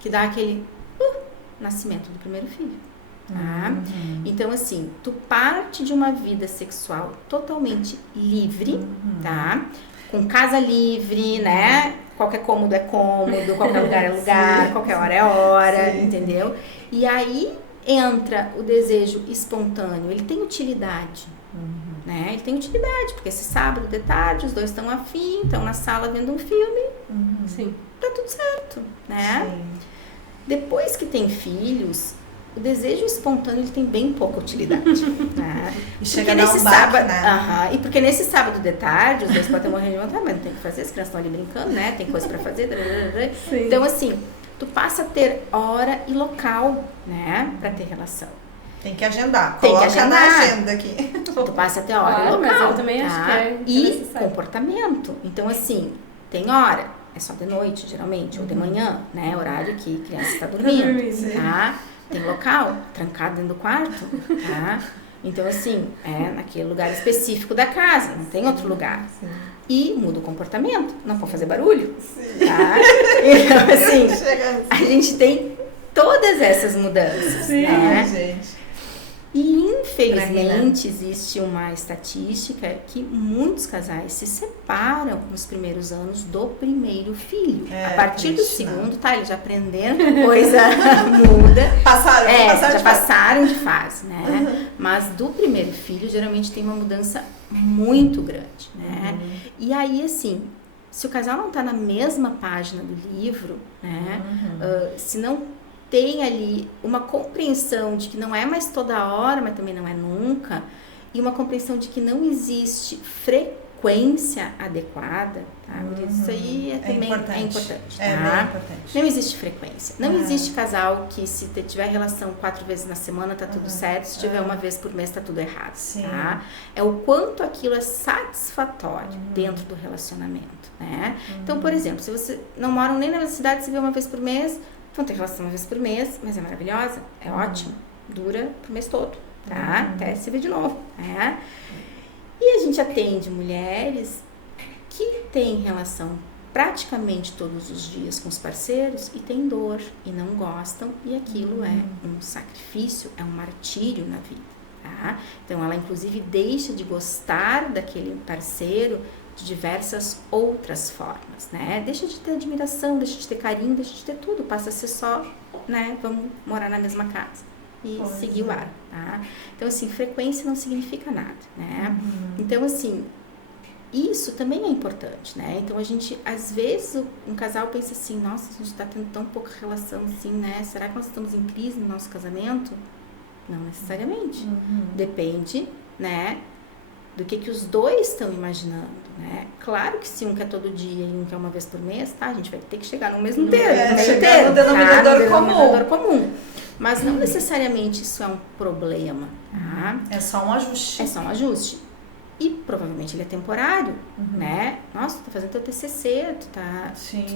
que dá aquele nascimento do primeiro filho. tá? Então, assim, tu parte de uma vida sexual totalmente livre, tá? Com casa livre, né? Qualquer cômodo é cômodo, qualquer lugar é lugar, qualquer hora é hora, entendeu? E aí entra o desejo espontâneo, ele tem utilidade, né? Ele tem utilidade, porque esse sábado de tarde os dois estão afim, estão na sala vendo um filme, Sim. tá tudo certo, né? Sim. Depois que tem filhos, o desejo espontâneo ele tem bem pouca utilidade, né? E chega Porque a dar nesse um baque, sábado, né? e porque nesse sábado de tarde, os dois podem morrer de vontade, mas não tem o que fazer, as crianças estão ali brincando, né? Tem coisa pra fazer. Sim. Então, assim, tu passa a ter hora e local, né? Pra ter relação. Tem que agendar. Tem que Coloca agendar. na agenda aqui. Tu passa a ter hora e Claro, local. mas eu também acho que é E necessário. comportamento. Então, assim, tem hora. É só de noite, geralmente, ou de manhã, né? Horário que a criança está dormindo, tá? Tem local, trancado dentro do quarto, tá? Então, assim, é naquele lugar específico da casa, não tem outro lugar. E muda o comportamento, não pode fazer barulho, tá? Então, assim, a gente tem todas essas mudanças, né? Gente. E, infelizmente, existe uma estatística que muitos casais se separam nos primeiros anos do primeiro filho. A partir do segundo, tá? Eles já aprendendo, coisa muda. Já passaram de fase, né? Mas do primeiro filho, geralmente tem uma mudança muito grande, né? E aí, assim, se o casal não tá na mesma página do livro, né? Se não tem ali uma compreensão de que não é mais toda hora, mas também não é nunca, e uma compreensão de que não existe frequência adequada, tá? Isso aí também é importante, tá? É bem importante. Não existe frequência. Não existe casal que se tiver relação 4 vezes na semana tá tudo certo, se tiver uma vez por mês tá tudo errado, tá? É o quanto aquilo é satisfatório dentro do relacionamento, né? Então, por exemplo, se você não moram nem na mesma cidade, se vê uma vez por mês, vão ter relação uma vez por mês, mas é maravilhosa, é ótimo, dura pro mês todo, tá? Até se ver de novo, né? E a gente atende mulheres que têm relação praticamente todos os dias com os parceiros e têm dor e não gostam, e aquilo é um sacrifício, é um martírio na vida, tá? Então ela inclusive deixa de gostar daquele parceiro de diversas outras formas, né? Deixa de ter admiração, deixa de ter carinho, deixa de ter tudo, passa a ser só, né? Vamos morar na mesma casa e seguir o ar, tá? Então, assim, frequência não significa nada, né? Então, assim, isso também é importante, né? Então, a gente, às vezes, um casal pensa assim, nossa, a gente tá tendo tão pouca relação assim, né? Será que nós estamos em crise no nosso casamento? Não necessariamente. Depende, né? Do que os dois estão imaginando, né? Claro que se um quer todo dia e um quer uma vez por mês, tá? A gente vai ter que chegar no mesmo termo, chegar no denominador comum. Mas não necessariamente isso é um problema, tá? É só um ajuste. É só um ajuste. E provavelmente ele é temporário, né? Nossa, tu tá fazendo teu TCC, tu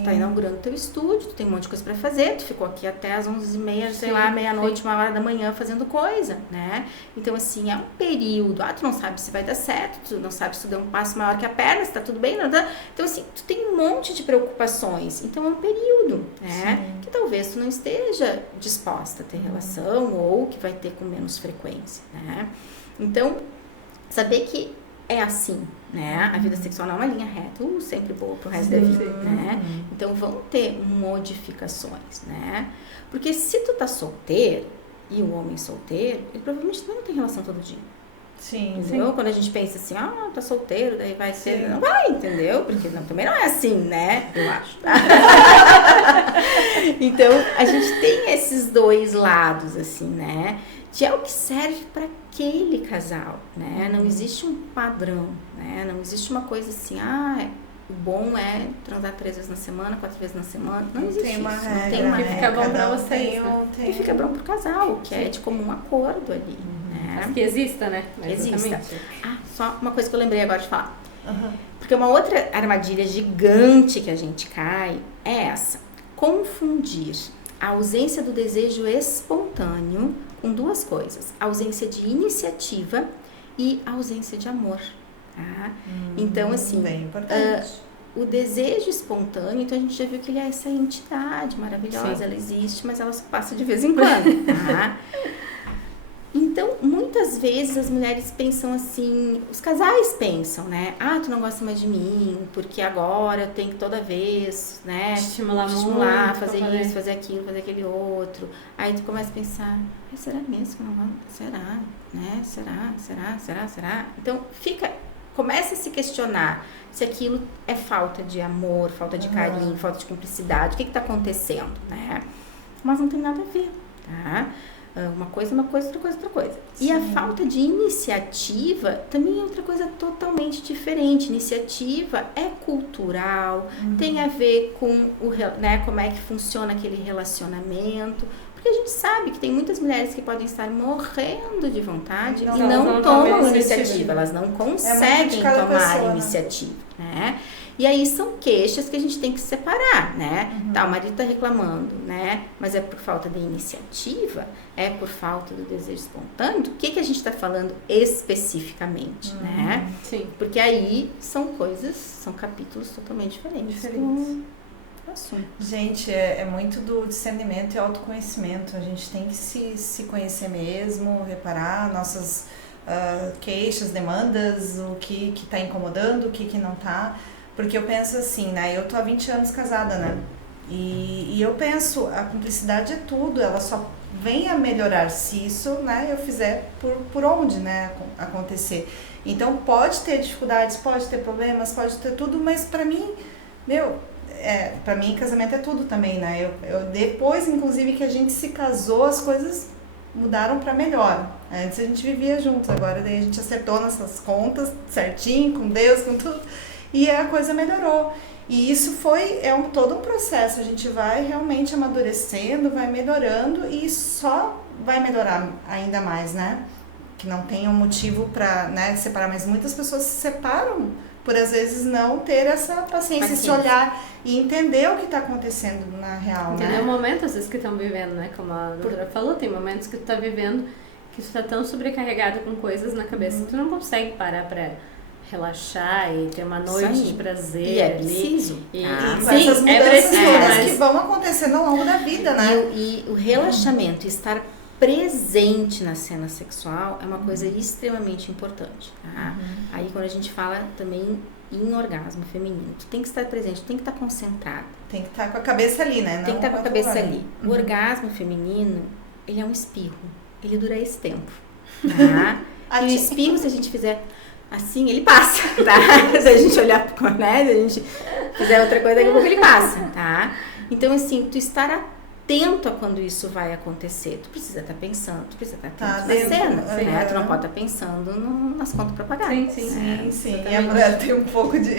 tá inaugurando teu estúdio, tu tem um monte de coisa pra fazer, tu ficou aqui até as 11h30, sei lá, meia-noite, 1h da manhã fazendo coisa, né? Então, assim, é um período. Tu não sabe se vai dar certo, tu não sabe se tu deu um passo maior que a perna, se tá tudo bem, não tá? Então, assim, tu tem um monte de preocupações. Então, é um período, né? Que talvez tu não esteja disposta a ter relação ou que vai ter com menos frequência, né? Então, saber que é assim, né? A vida sexual não é uma linha reta, sempre boa pro resto da vida, né? Então, vão ter modificações, né? Porque se tu tá solteiro e o homem solteiro, ele provavelmente também não tem relação todo dia. Entendeu? Quando a gente pensa assim, tá solteiro, daí vai ser... Não vai, entendeu? Porque também não é assim, né? Eu acho, tá? Então, a gente tem esses dois lados, assim, né? Que é o que serve para aquele casal, né? Não existe um padrão, né? Não existe uma coisa assim, o bom é transar 3 vezes na semana, 4 vezes na semana. Não existe tem uma isso. regra, Não tem uma que regra. fica bom pra vocês, Que fica bom pro casal, que é de comum acordo ali, né? Que exista, né? Exista. Só uma coisa que eu lembrei agora de falar. Porque uma outra armadilha gigante que a gente cai é essa. Confundir a ausência do desejo espontâneo com 2 coisas. A ausência de iniciativa e a ausência de amor. Tá? Então, assim, bem importante. O desejo espontâneo, então a gente já viu que ele é essa entidade maravilhosa, ela existe, mas ela só passa de vez em quando. Tá? muitas vezes as mulheres pensam assim, os casais pensam, né? Ah, tu não gosta mais de mim, porque agora eu tenho que toda vez, né? Estimular muito, fazer pra isso, fazer aquilo, fazer aquele outro. Aí tu começa a pensar, será mesmo que não vou? Será? Né? Será? Então começa a se questionar se aquilo é falta de amor, falta de carinho, falta de cumplicidade, o que está acontecendo, né? Mas não tem nada a ver, tá? Uma coisa, outra coisa. Sim. E a falta de iniciativa também é outra coisa totalmente diferente. Iniciativa é cultural, tem a ver com né, como é que funciona aquele relacionamento. Porque a gente sabe que tem muitas mulheres que podem estar morrendo de vontade e não tomam iniciativa. Elas não conseguem tomar iniciativa, né? E aí são queixas que a gente tem que separar, né? Tá, o marido tá reclamando, né? Mas é por falta de iniciativa? É por falta do desejo espontâneo? Do que a gente tá falando especificamente, né? Sim. Porque aí são capítulos totalmente diferentes. Gente, é muito do discernimento e autoconhecimento. A gente tem que se conhecer mesmo, reparar nossas queixas, demandas, o que tá incomodando, o que não tá. Porque eu penso assim, né? Eu tô há 20 anos casada, né? E eu penso, a cumplicidade é tudo, ela só vem a melhorar se isso, né, eu fizer por onde, né, acontecer. Então pode ter dificuldades, pode ter problemas, pode ter tudo, mas pra mim, pra mim casamento é tudo também, né? Eu depois, inclusive, que a gente se casou, as coisas mudaram pra melhor. Antes a gente vivia junto, agora daí a gente acertou nossas contas certinho, com Deus, com tudo. E a coisa melhorou. E isso todo um processo. A gente vai realmente amadurecendo, vai melhorando e só vai melhorar ainda mais, né? Que não tem um motivo para, né, separar. Mas muitas pessoas se separam por, às vezes, não ter essa paciência, esse olhar e entender o que está acontecendo na real, entender né? o momento, às vezes, que estão vivendo, né? Como a doutora falou, tem momentos que tu tá vivendo que tu tá tão sobrecarregado com coisas na cabeça que tu não consegue parar pra relaxar e ter uma noite de prazer. E é preciso. Com essas mudanças todas que vão acontecendo ao longo da vida, né? E o relaxamento, estar presente na cena sexual é uma coisa extremamente importante, tá? Aí quando a gente fala também em orgasmo feminino, tu tem que estar presente, tu tem que estar concentrado. Tem que estar com a cabeça ali, né? Tem que estar com a cabeça ali. O orgasmo feminino, ele é um espirro. Ele dura esse tempo, tá? E o espirro, se a gente fizer assim, ele passa, tá? Se a gente olhar, né? Se a gente fizer outra coisa, daqui a pouco ele passa, tá? Então, assim, tu estar atento a quando isso vai acontecer. Tu precisa estar pensando, tu precisa estar atento nas cenas, né? Tu não pode estar pensando nas contas pra pagar. Sim. E a mulher tem um pouco de...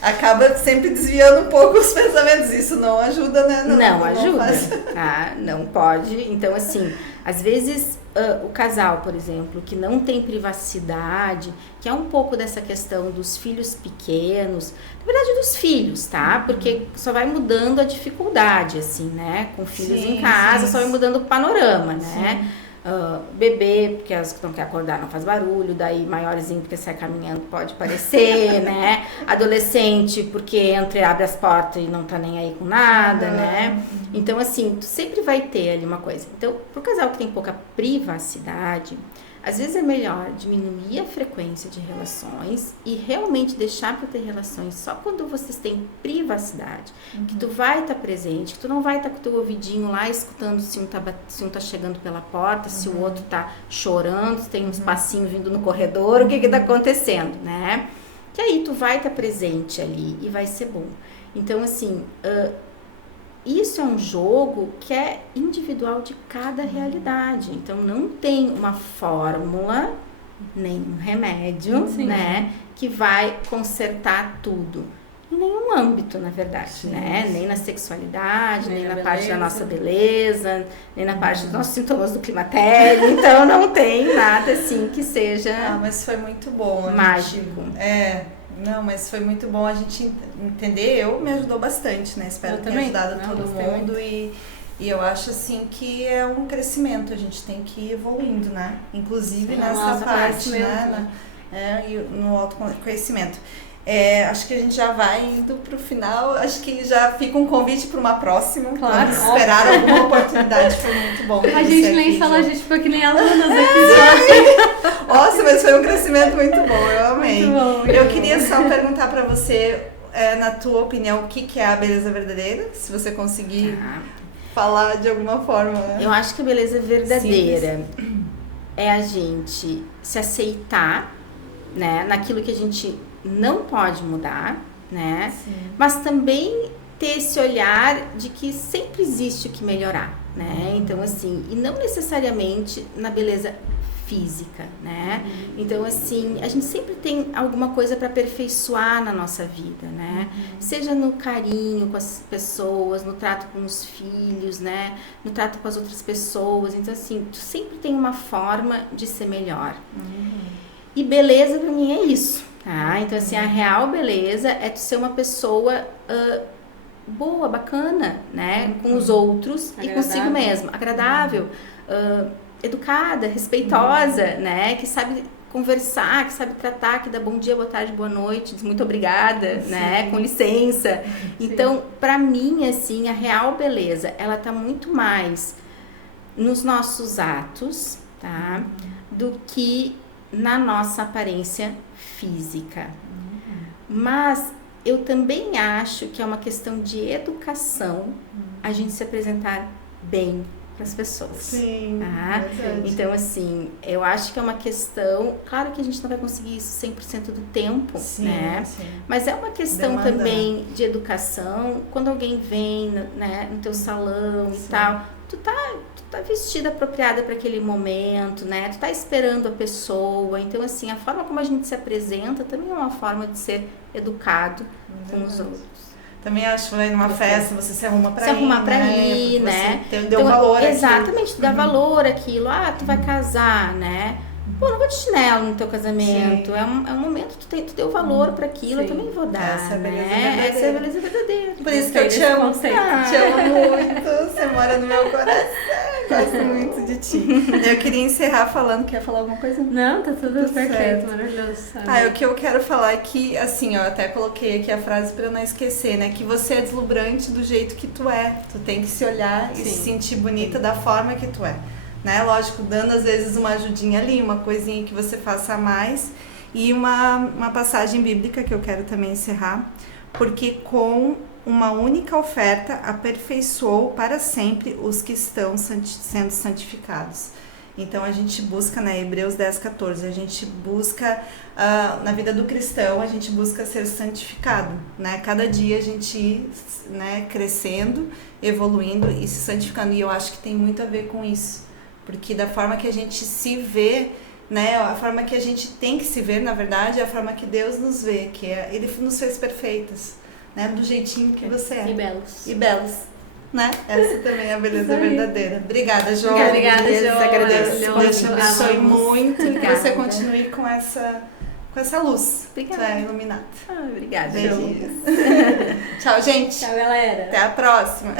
acaba sempre desviando um pouco os pensamentos. Isso não ajuda, né? Não ajuda, tá? Não pode. Então, assim, às vezes... o casal, por exemplo, que não tem privacidade, que é um pouco dessa questão dos filhos pequenos, na verdade dos filhos, tá? Porque só vai mudando a dificuldade, assim, né? Com filhos em casa, só vai mudando o panorama, né? Bebê, porque as que não quer acordar não faz barulho, daí maiorzinho porque sai caminhando pode parecer, né? Adolescente porque entra e abre as portas e não tá nem aí com nada, né? Então, assim, tu sempre vai ter ali uma coisa. Então, pro casal que tem pouca privacidade, às vezes é melhor diminuir a frequência de relações e realmente deixar para ter relações só quando vocês têm privacidade, que tu vai estar presente, que tu não vai estar com o teu ouvidinho lá escutando se um tá chegando pela porta, se o outro tá chorando, se tem uns passinhos vindo no corredor, o que tá acontecendo, né? Que aí tu vai estar presente ali e vai ser bom. Então, assim, isso é um jogo que é individual de cada realidade. Então, não tem uma fórmula, nem um remédio, né, que vai consertar tudo. Em nenhum âmbito, na verdade, né? Nem na sexualidade, nem na parte da nossa beleza, nem na parte dos nossos sintomas do climatério. Então, não tem nada, assim, que seja mas foi muito bom. mágico. Não, mas foi muito bom a gente entender. Me ajudou bastante, né? Espero ter ajudado todo mundo. E eu acho, assim, que é um crescimento. A gente tem que ir evoluindo, né? Inclusive nessa parte, né? E no autoconhecimento. Acho que a gente já vai indo pro final. Acho que já fica um convite para uma próxima. Claro. Vamos esperar alguma oportunidade. Foi muito bom. A gente nem aqui, fala, a Jô. gente ficou que nem alunas aqui. Nossa, mas foi um crescimento muito bom. Eu amei. Muito bom, Eu queria só perguntar para você, na tua opinião, o que é a beleza verdadeira? Se você conseguir falar de alguma forma. Eu acho que a beleza verdadeira é a gente se aceitar, né, naquilo que a gente não pode mudar, né? Sim. Mas também ter esse olhar de que sempre existe o que melhorar, né? Então, assim, e não necessariamente na beleza física, né? Então, assim, a gente sempre tem alguma coisa para aperfeiçoar na nossa vida, né? Seja no carinho com as pessoas, no trato com os filhos, né? No trato com as outras pessoas. Então, assim, tu sempre tem uma forma de ser melhor. E beleza pra mim é isso, tá? Então, assim, a real beleza é tu ser uma pessoa boa, bacana, né? Com os outros e consigo mesmo. Agradável, educada, respeitosa, né? Que sabe conversar, que sabe tratar, que dá bom dia, boa tarde, boa noite, diz muito obrigada, né? Com licença. Então, pra mim, assim, a real beleza, ela tá muito mais nos nossos atos, tá? Do que na nossa aparência física. Mas eu também acho que é uma questão de educação a gente se apresentar bem para as pessoas. Sim. Tá? Então, assim, eu acho que é uma questão. Claro que a gente não vai conseguir isso 100% do tempo, né? Sim. Mas é uma questão Demanda. também de educação. Quando alguém vem, né, no teu salão e tal, tu tá vestida apropriada para aquele momento, né? Tu tá esperando a pessoa. Então, assim, a forma como a gente se apresenta também é uma forma de ser educado com os outros. Também acho, vai numa festa, você se arruma pra ir. Se arrumar pra né? ir, né? Você deu valor àquilo. Exatamente, tu dá valor àquilo. Ah, tu vai casar, né? Pô, não vou de chinelo no teu casamento. É um momento que tu deu valor pra aquilo, eu também vou dar. Essa é a beleza né? verdadeira. Essa é a beleza verdadeira. Por isso que eu te amo. Te amo muito. Você mora no meu coração. Gosto muito de ti. Eu queria encerrar falando. Quer falar alguma coisa? Não, tá tudo perfeito, certo. maravilhoso. O que eu quero falar é que, assim, ó, eu até coloquei aqui a frase pra eu não esquecer, né? Que você é deslumbrante do jeito que tu é. Tu tem que se olhar e se sentir bonita da forma que tu é. Né? Lógico, dando às vezes uma ajudinha ali, uma coisinha que você faça a mais. E uma passagem bíblica que eu quero também encerrar. Porque com uma única oferta aperfeiçoou para sempre os que estão sendo santificados. Então a gente busca, né, Hebreus 10:14, a gente busca, na vida do cristão, a gente busca ser santificado, né? Cada dia a gente ir, né, crescendo, evoluindo e se santificando. E eu acho que tem muito a ver com isso. Porque da forma que a gente se vê, né, a forma que a gente tem que se ver, na verdade, é a forma que Deus nos vê, que Ele nos fez perfeitas, né, do jeitinho que você é. E belos. E belos, né? Essa também é a beleza verdadeira. Obrigada, Jo. Obrigada, Jo. Agradeço. Maravilhoso. Deus te abençoe Amamos. muito e que Obrigada. você continue com essa luz. Obrigada. Tu é iluminada. Obrigada. Beijinhos. Tchau, gente. Tchau, galera. Até a próxima.